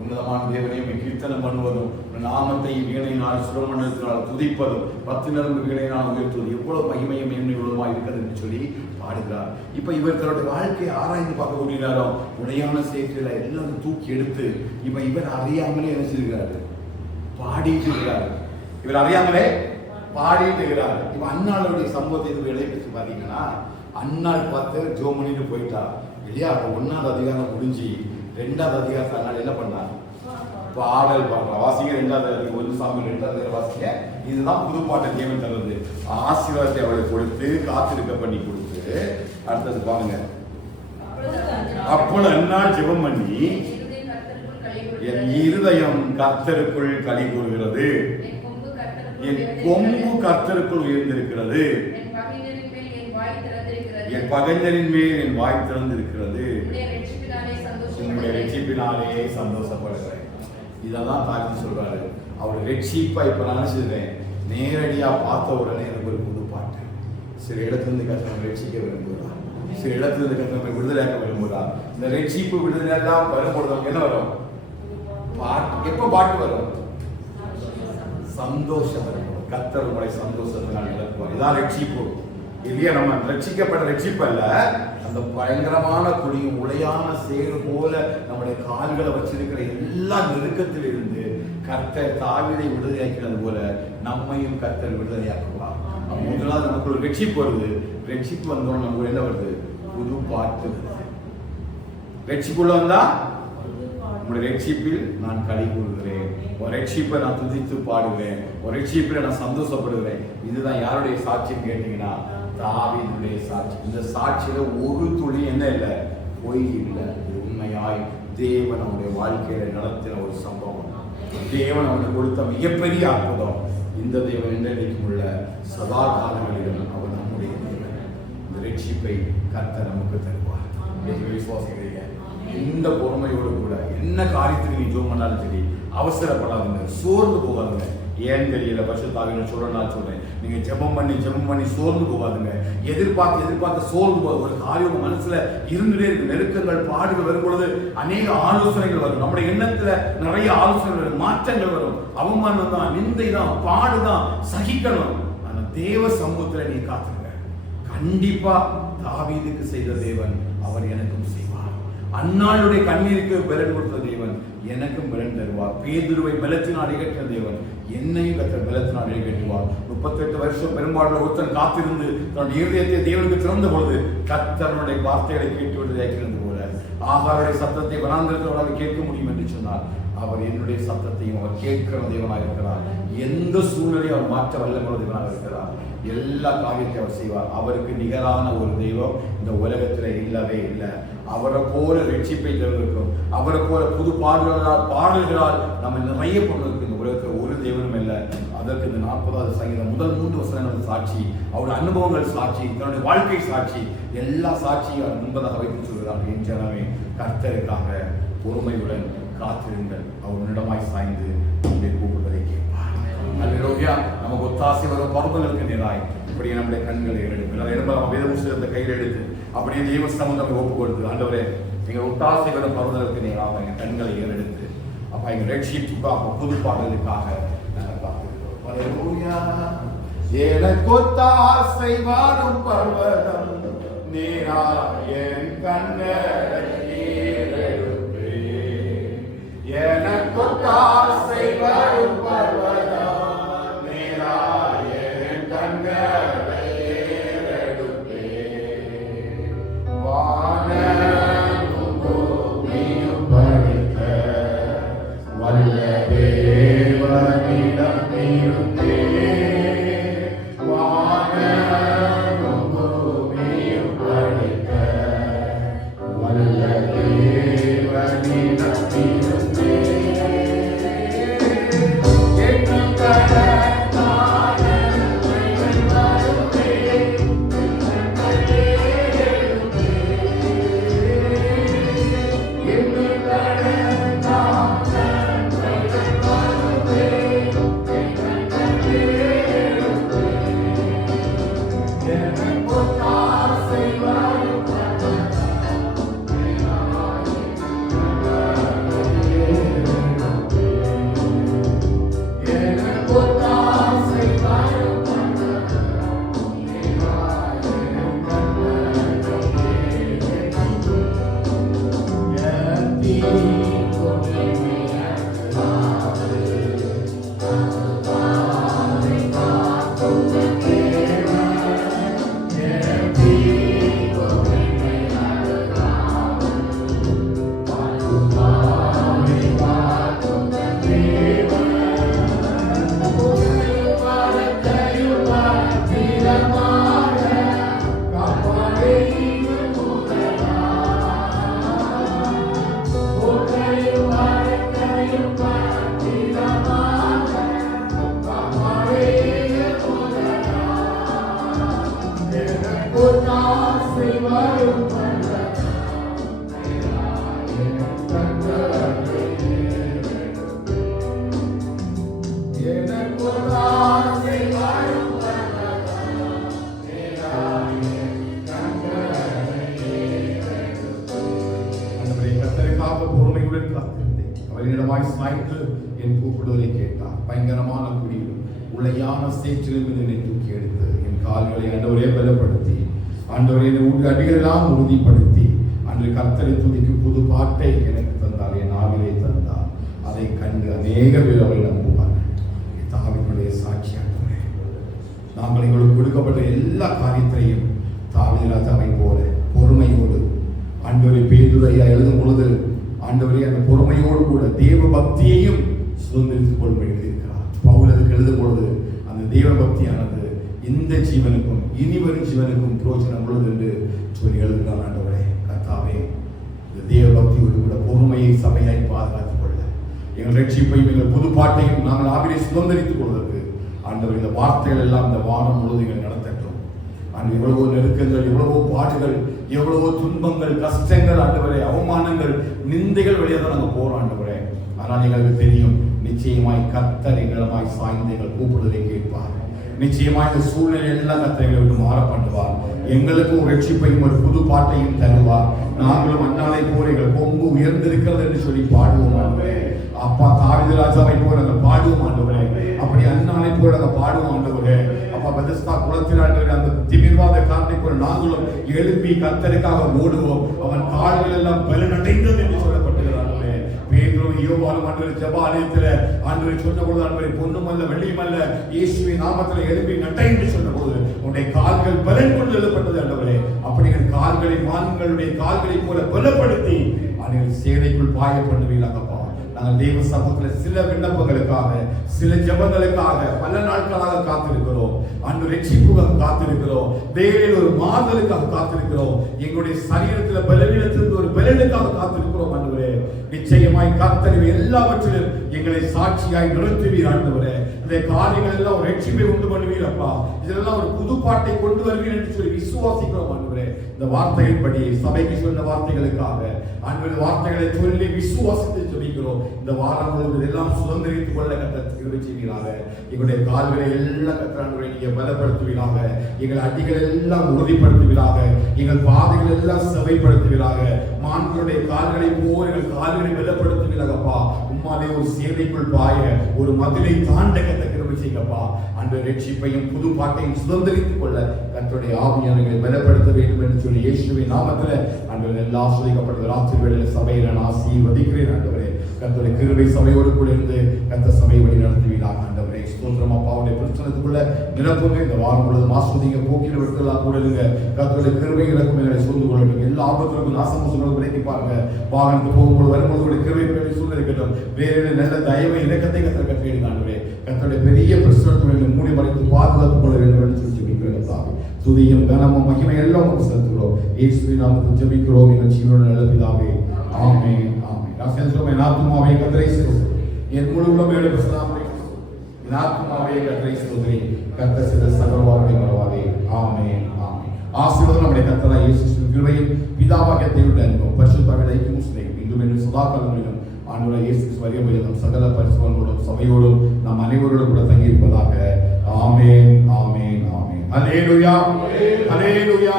உன்னதமான தேவனையும் கீர்த்தனம் பண்ணுவதும், நாமத்தை வீணையினால் சுரமண்டலத்தினால் துதிப்பதும், 10 நரம்பு வீணையினால் உயர்த்துவது எவ்வளவு மகிமையும் மேன்மையுள்ளதுமா இருக்கிறது என்று சொல்லி பாடுகிறார். இப்ப இவர் தன்னுடைய வாழ்க்கையை ஆராய்ந்து பார்க்கக்கூடிய நேரம் உடையான சேற்றில எல்லாம் தூக்கி எடுத்து இப்ப இவர் அறியாமலே என்ன செய்கிறாரு? பாடிட்டு இருக்கிறார். இவர் அறியாமலே பாடிட்டு இருக்கிறார். இப்ப அன்னாளுடைய சம்பவத்தை இடைப்பெற்று பாத்தீங்கன்னா, அன்னாள் பார்த்து ஜோமணின்னு போயிட்டா இல்லையா? 1வது அதிகாரம் முடிஞ்சு 2வது அதிகாரத்தை அன்னாள் என்ன பண்ணார்? பாடல் பாடுறா. வாசிங்க 2வது அதிகாரம் 1 சாமுவேல் 2வது அதிகாரம் வாசிங்க. இதுதான் புதுப்பாட்டை தேவன் தருவது. ஆசீர்வாதத்தை அவளுக்கு கொடுத்து காத்திருக்க பண்ணி கொடுத்து அடுத்தது பாருங்க. அப்பொழுது அன்னாள் ஜெபம் பண்ணி, என் இருதயம் கர்த்தருக்குள் களி கூறுகிறது, என் கொம்பு கர்த்தருக்குள் உயர்ந்திருக்கிறது, என் பகைஞரின் மேல் என் வாய் திறந்திருக்கிறது, உன்னுடைய ரட்சிப்பினாலே சந்தோஷப்படுகிறேன். இதெல்லாம் தாக்கி சொல்றாரு. அவருடைய ரட்சிப்பை இப்ப நான் செய்றேன், நேரடியா பார்த்த உடனே எனக்கு ஒரு புது பாட்டு. சில இடத்திலிருந்து கர்த்தர் ரட்சிக்க விரும்புகிறார், சில இடத்திலிருந்து கர்த்தர் விடுதலையாக்க விரும்புகிறார். இந்த ரட்சிப்பு விடுதலை எல்லாம் வரும்பொழுது என்ன வரும்? பாட்டு. எப்ப பாட்டு வரும்? சந்தோஷம் வரும். கர்த்தர் உங்களை சந்தோஷத்தினால் நடத்துவார். இதான் ரட்சிப்பு. இல்லையா? நம்ம ரட்சிக்கப்பட்ட ரட்சிப்பு அல்ல, அந்த பயங்கரமான குடியும் உளையான சேறு போல நம்முடைய கால்களை வச்சிருக்கிற எல்லா நெருக்கத்தில் இருந்து கர்த்தர் தாவீதை விடுதலையாக்கினது போல நம்மையும் கர்த்தர் விடுதலையாக்குவார். முதலாவது நமக்கு ஒரு ரட்சிப்பு வருது. ரட்சிப்பு வந்தோம் நமக்கு என்ன வருது? புது பாட்டு. ரட்சிப்புள்ள வந்தா உங்களுடைய ரட்சிப்பில் நான் களி கூறுகிறேன், ஒரு ரட்சிப்பை நான் துதித்து பாடுகிறேன், ஒரு ரட்சிப்பில் நான் சந்தோஷப்படுகிறேன். இதுதான் யாருடைய சாட்சின்னு கேட்டீங்கன்னா, தாவீதுடைய சாட்சி. இந்த சாட்சியில ஒரு துளி என்ன இல்லை? பொய் இல்லை. உண்மையாய் தேவன் அவனுடைய வாழ்க்கையில நடத்தின ஒரு சம்பவம், தேவன் அவனுக்கு கொடுத்த மிகப்பெரிய அற்புதம். இந்த தேவன் என்றைக்கும் உள்ள சதா காலங்களிலும் அவர் நம்முடைய தேவன். இந்த ரட்சிப்பை கர்த்தர் நமக்கு தருவார். விசுவாசிக்கிறீங்க? இந்த பொறுமையோடு கூட என்ன காரியத்துக்கு நீ ஜெபம் பண்ணாலும் சரி, அவசரப்படாதுங்க, சோர்ந்து போகாதுங்க. ஏன் தெரியல, பரிசுத்தாவியானவர் சொல்ற நான் சொல்றேன், நீங்க ஜெபம் பண்ணி சோர்ந்து போகாதுங்க. எதிர்பார்த்து சோர்ந்து போகாது. ஒரு காரியம் மனசுல இருந்துட்டே இருக்கு. நெருக்கங்கள், பாடுகள் வரும் பொழுது அநேக ஆலோசனைகள் வரும். நம்முடைய எண்ணத்துல நிறைய ஆலோசனைகள் வரும், மாற்றங்கள் வரும். அவமானம் தான், நிந்தை தான், பாடுதான், சகிக்கணும். ஆனா தேவ சமூகத்துல நீ காத்துருங்க. கண்டிப்பா தாவீதுக்கு செய்த தேவன் அவர் எனக்கும் செய்வார். அன்னாளுடைய கண்ணீருக்கு பலன் கொடுத்த தேவன் எனக்கும் பலன் தருவார். பேதுருவை பலத்தினால் இகற்ற தேவன் என்னையும் பலத்தினால் இகற்றுவார். 38 வருஷம் பெரும்பாலும் ஒருத்தன் காத்திருந்து தன்னுடைய இருதயத்தை தேவனுக்கு திறந்த பொழுது கர்த்தருடைய வார்த்தைகளை கேட்டு விடுதலைக்கிறது போல ஆகாருடைய சத்தத்தை வனாந்திரத்தில் கேட்க முடியும் என்று சொன்னார். அவர் என்னுடைய சத்தத்தையும் அவர் கேட்கிற தேவனாக இருக்கிறார். எந்த சூழ்நிலையும் அவர் மாற்ற வல்லமுள்ள தேவனாக இருக்கிறார். எல்லா காரியத்தையும் அவர் செய்வார். அவருக்கு நிகரான ஒரு தெய்வம் இந்த உலகத்துல இல்லவே இல்லை. அவரை போல ரட்சிப்பை தருவதற்கும் அவரை போல புது பாடல்களால் நம்ம நிறைய பொருளுக்கு இந்த உலகத்தில் ஒரு தெய்வனும் இல்லை. அதற்கு இந்த 40வது சங்கீதம் முதல் 3 வசனங்கள் சாட்சி, அவருடைய அனுபவங்கள் சாட்சி, தன்னுடைய வாழ்க்கை சாட்சி, எல்லா சாட்சியும் அவர் முன்பதாக வைத்து சொல்கிறார்கள். என் ஜனமே, கர்த்தருக்காக பொறுமையுடன் காத்திருங்கள், அவர் உன்னிடமாய் சாய்ந்து நம்முடைய கூப்பிடுவதை கேட்பார். அல்லேலூயா. நமக்கு ஒத்தாசை வரும் பருவங்களுக்கு நேராய் இப்படியே நம்முடைய கண்களை எடுக்கும். நம்ம வேத புஸ்தகத்தை கையில் எடுத்து அப்படியே தெய்வ சம்பந்தம் ஒப்பு கொடுத்து, ஆண்டவரே எங்கள் ஒத்தாசை வரும் பருவங்களுக்கு நேராக எங்கள் கண்களை ஏறெடுத்து அப்ப எங்கள் ரட்சிப்புக்காக புது பாடலுக்காக நாங்கள் பார்க்கிறோம். அல்லேலூயா. எனக்கு ஒத்தாசை வரும் பர்வதம் நேரா என் கண்களை ஏறெடுப்பே. எனக்கு ஒத்தாசை வரும் பர்வதம் நேரா என் கண்களை ஏறெடுப்பே. வானமும் பூமியும் படைத்த வல்ல தேவனிடம் இருந்தே. வானமும் பூமியும் படைத்த வல்ல தேவனிடம் இருந்தே. சாய்த்து என் கூப்பிடுவதை கேட்டார். பயங்கரமான குடியிலும் உளையான சேற்றிலும் என்னை தூக்கி எடுத்து என் கால்களை ஆண்டவரே பலப்படுத்தி, ஆண்டவரே அடிகளெல்லாம் உறுதிப்படுத்தி, அன்று கர்த்தரை துதிக்கு புது பாட்டை எனக்கு தந்தார், என் ஆவிலே தந்தார். அதை கண்டு அநேக பேர் அவரை நம்புவார்கள். தாவீதுடைய சாட்சியாகவே நாங்கள் எங்களுக்கு கொடுக்கப்பட்ட எல்லா காரியத்தையும் தாவீது ராஜாவை போல பொறுமையோடு ஆண்டவரை பேதுரையா எழுதும் பொழுது ஆண்டவரே அந்த பொறுமையோடு கூட தேவ பக்தியையும் சுதந்திரித்துக் கொள்ள எழுதியிருக்கிறார். பவுல் அதுக்கு எழுதும் பொழுது அந்த தேவ பக்தியானது இந்த ஜீவனுக்கும் இனிவரும் ஜீவனுக்கும் பிரோஜனம் உள்ளது என்று சொல்லி எழுதுகிறார். ஆண்டவரே கர்த்தாவே, இந்த தேவ பக்தியோடு கூட பொறுமையை சபையாய் பாதுகாத்துக் கொள்ள, எங்கள் ரட்சிப்பையும் எங்கள் புது பாட்டையும் நாங்கள் ஆவிலே சுதந்திரித்துக் கொள்வதற்கு ஆண்டவர் இந்த வார்த்தைகள் எல்லாம் இந்த வாரம் முழுவதும் எங்கள் நடத்தட்டும். அன்று எவ்வளவோ நெருக்கங்கள், எவ்வளவோ பாடுகள், எவ்வளவோ துன்பங்கள், கஷ்டங்கள் ஆண்டவரே, அவமானங்கள், நிந்தைகள் வழியாக தான் நாங்கள் போறோம் ஆண்டவரே. ஆனால் எங்களுக்கு தெரியும், நிச்சயமாய் கர்த்தர் எங்களமாய் சாய்ந்து எங்கள் கூப்பிடுவதை கேட்பார். நிச்சயமாய் இந்த சூழ்நிலை எல்லாம் கர்த்தர் எங்களை விட்டு மாற பண்ணுவார். எங்களுக்கும் ஒரு ரட்சிப்பையும் ஒரு புது பாட்டையும் தருவார். நாங்களும் அண்ணாலை போல எங்கள் கொம்பு உயர்ந்திருக்கிறது என்று சொல்லி பாடுவோம் ஆண்டவரே. அப்பா தாவீது ராஜாவை போல நாங்கள் பாடுவோம் ஆண்டவரே. அப்படி அண்ணாலை போல நாங்கள் பாடுவோம் ஆண்டவரே. அப்பா பெதஸ்தா குளத்தில் அந்த திமிர்வாத காற்றை போல நாங்களும் எழுப்பி கர்த்தருக்காக ஓடுவோம். அவன் கால்கள் எல்லாம் பலனடைந்தது என்று சொல்லப்பட்டிருக்கிறார். பேதுரு யோவானும் ஆண்டவரே ஜெப ஆலயத்தில் ஆண்டவரே சொன்னபோது, ஆண்டவரே பொன்னுமல்ல வெள்ளியுமல்ல இயேசுவின் நாமத்தில் எழுப்பி நட்டை என்று சொன்னபோது உன்னுடைய கால்கள் பலன் கொண்டு எழுப்பட்டது ஆண்டவரே. அப்படி எங்கள் கால்களை மான்களுடைய கால்களை போல பலப்படுத்தி நீங்கள் சேனைக்குள் பாய பண்ணுவீர்களாகப்பா. நாங்கள் தெய்வ சமூகத்தில் சில விண்ணப்பங்களுக்காக, சில ஜெபங்களுக்காக பல நாட்களாக காத்திருக்கிறோம். அன்று ரட்சிப்புக்காக காத்திருக்கிறோம். தேவையில் ஒரு மாறுதலுக்காக காத்திருக்கிறோம். எங்களுடைய சரீரத்தில் பலவீனத்திலிருந்து ஒரு பலனுக்காக காத்திருக்கிறோம் ஆண்டவரே. நிச்சயமாய் கர்த்தர் எல்லாவற்றிலும் எங்களை சாட்சியாய் நிறுத்துவீர் ஆண்டவரே. இந்த காரியங்கள் எல்லாம் ஒரு ரட்சிப்பை உண்டு பண்ணுவீரப்பா. இதெல்லாம் ஒரு புது பாட்டை கொண்டு வருவீர் என்று சொல்லி விசுவாசிக்கிறோம் ஆண்டவரே. இந்த வார்த்தையின்படி சபைக்கு சொன்ன வார்த்தைகளுக்காக ஆண்டவரே வார்த்தைகளை சொல்லி விசுவாசித்து ஜெபிக்கிறோம். இந்த வாரம் முழுவதும் எல்லாம் சுதந்திரித்துக் கொள்ள கர்த்தர் கிருபை செய்வீராக. எங்களுடைய கால்களை எல்லாம் கர்த்தர் ஆண்டவரே நீங்க பலப்படுத்துவீராக. எங்கள் அடிகளை எல்லாம் உறுதிப்படுத்துவீராக. எங்கள் பாதைகள் எல்லாம் செவைப்படுத்துவீராக. மான்களுடைய கால்களை போல் எங்கள் கால்களை பலப்படுத்துவீராகப்பா. உம்மாலே ஒரு சேவைக்குள் பாய, ஒரு மதிலை தாண்ட கர்த்தர் கிருபை செய்யுங்கப்பா. அன்று ரட்சிப்பையும் புது பாட்டையும் சுதந்திரித்துக் கொள்ள கர்த்தருடைய ஆவியானவர்களை பலப்படுத்த வேண்டும் என்று சொல்லி இயேசுவின் நாமத்தில் ஆண்டவரே எல்லா ஆசீர்வதிக்கப்பட்ட ராத்திரி வேளையில் சபையை நான் ஆசீர்வதிக்கிறேன் ஆண்டவரே. கர்த்தருடைய கிருபை சபையோடு கூட இருந்து கர்த்தர் சபை வழி நடத்துவீராக ஆண்டவரே. ஸ்தோத்திரம் அப்பா. அவருடைய பிரச்சனத்துக்குள்ள நிரப்புங்க. இந்த வாரம் முழுவதும் ஆஸ்வதிங்க, போக்கில விட்டுலாம் கூட இருங்க. கர்த்தருடைய கிருபை இறக்கும் எங்களை சூழ்ந்து கொள்ளுங்க. எல்லா ஆபத்துகளுக்கும் நாசமோசங்களும் விலக்கி பாருங்க. வாகனத்துக்கு போகும்போது வரும்போது கிருபை பேரை சூழ்நிலைக்கட்டும். வேறு நல்ல தயவை இலக்கத்தை கர்த்தர் கட்டளையிடுங்க ஆண்டவரே. கர்த்தருடைய பெரிய பிரச்சனை மூடி மறைத்து பாதுகாத்துக் கொள்ள வேண்டும் என்று சொல்லி ஜெபிக்கிறோம். துதியும் கனமும் மகிமை எல்லாம் செலுத்துகிறோம். இயேசுவின் நாமத்தில் ஜெபிக்கிறோம் எங்கள் ஜீவனுள்ள நல்ல பிதாவே. ஆமென் ஆமென். என் ஆத்துமாவே கர்த்தரை ஸ்தோத்திரி. என் முழு உள்ளமையோடு பிரசனாமரை என் ஆத்துமாவே கர்த்தரை ஸ்தோத்திரி. கர்த்தர் செய்த சகல வார்த்தைகளை மறவாதே. ஆமென் ஆமென். ஆசீர்வாதம் நம்முடைய கர்த்தராகிய இயேசு கிறிஸ்துவின் கிருபையும் பிதாவாகிய தேவனுடைய அன்பும் பரிசுத்த ஆவியின் ஐக்கியமும் சிநேகமும் இன்றும் என்றும் சதா காலங்களிலும் ஆண்டவராகிய இயேசு கிறிஸ்து வருகை பரியந்தம் சகல பரிசுத்தவான்களோடும் சபையோடும் நாம் அனைவரோடும் கூட தங்கி இருப்பதாக. ஆமென் ஆமென் ஆமென். அல்லேலூயா அல்லேலூயா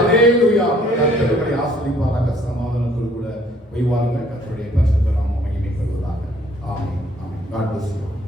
அல்லேலூயா. கர்த்தரை ஆசீர்வதிப்பாராக. சமாதானத்தோடு கூட வைவாருங்கள். கர்த்தருடைய பரிசுத்த நாமம் மகிமைப்படுவதாக. ஆமென் ஆமென். God bless you.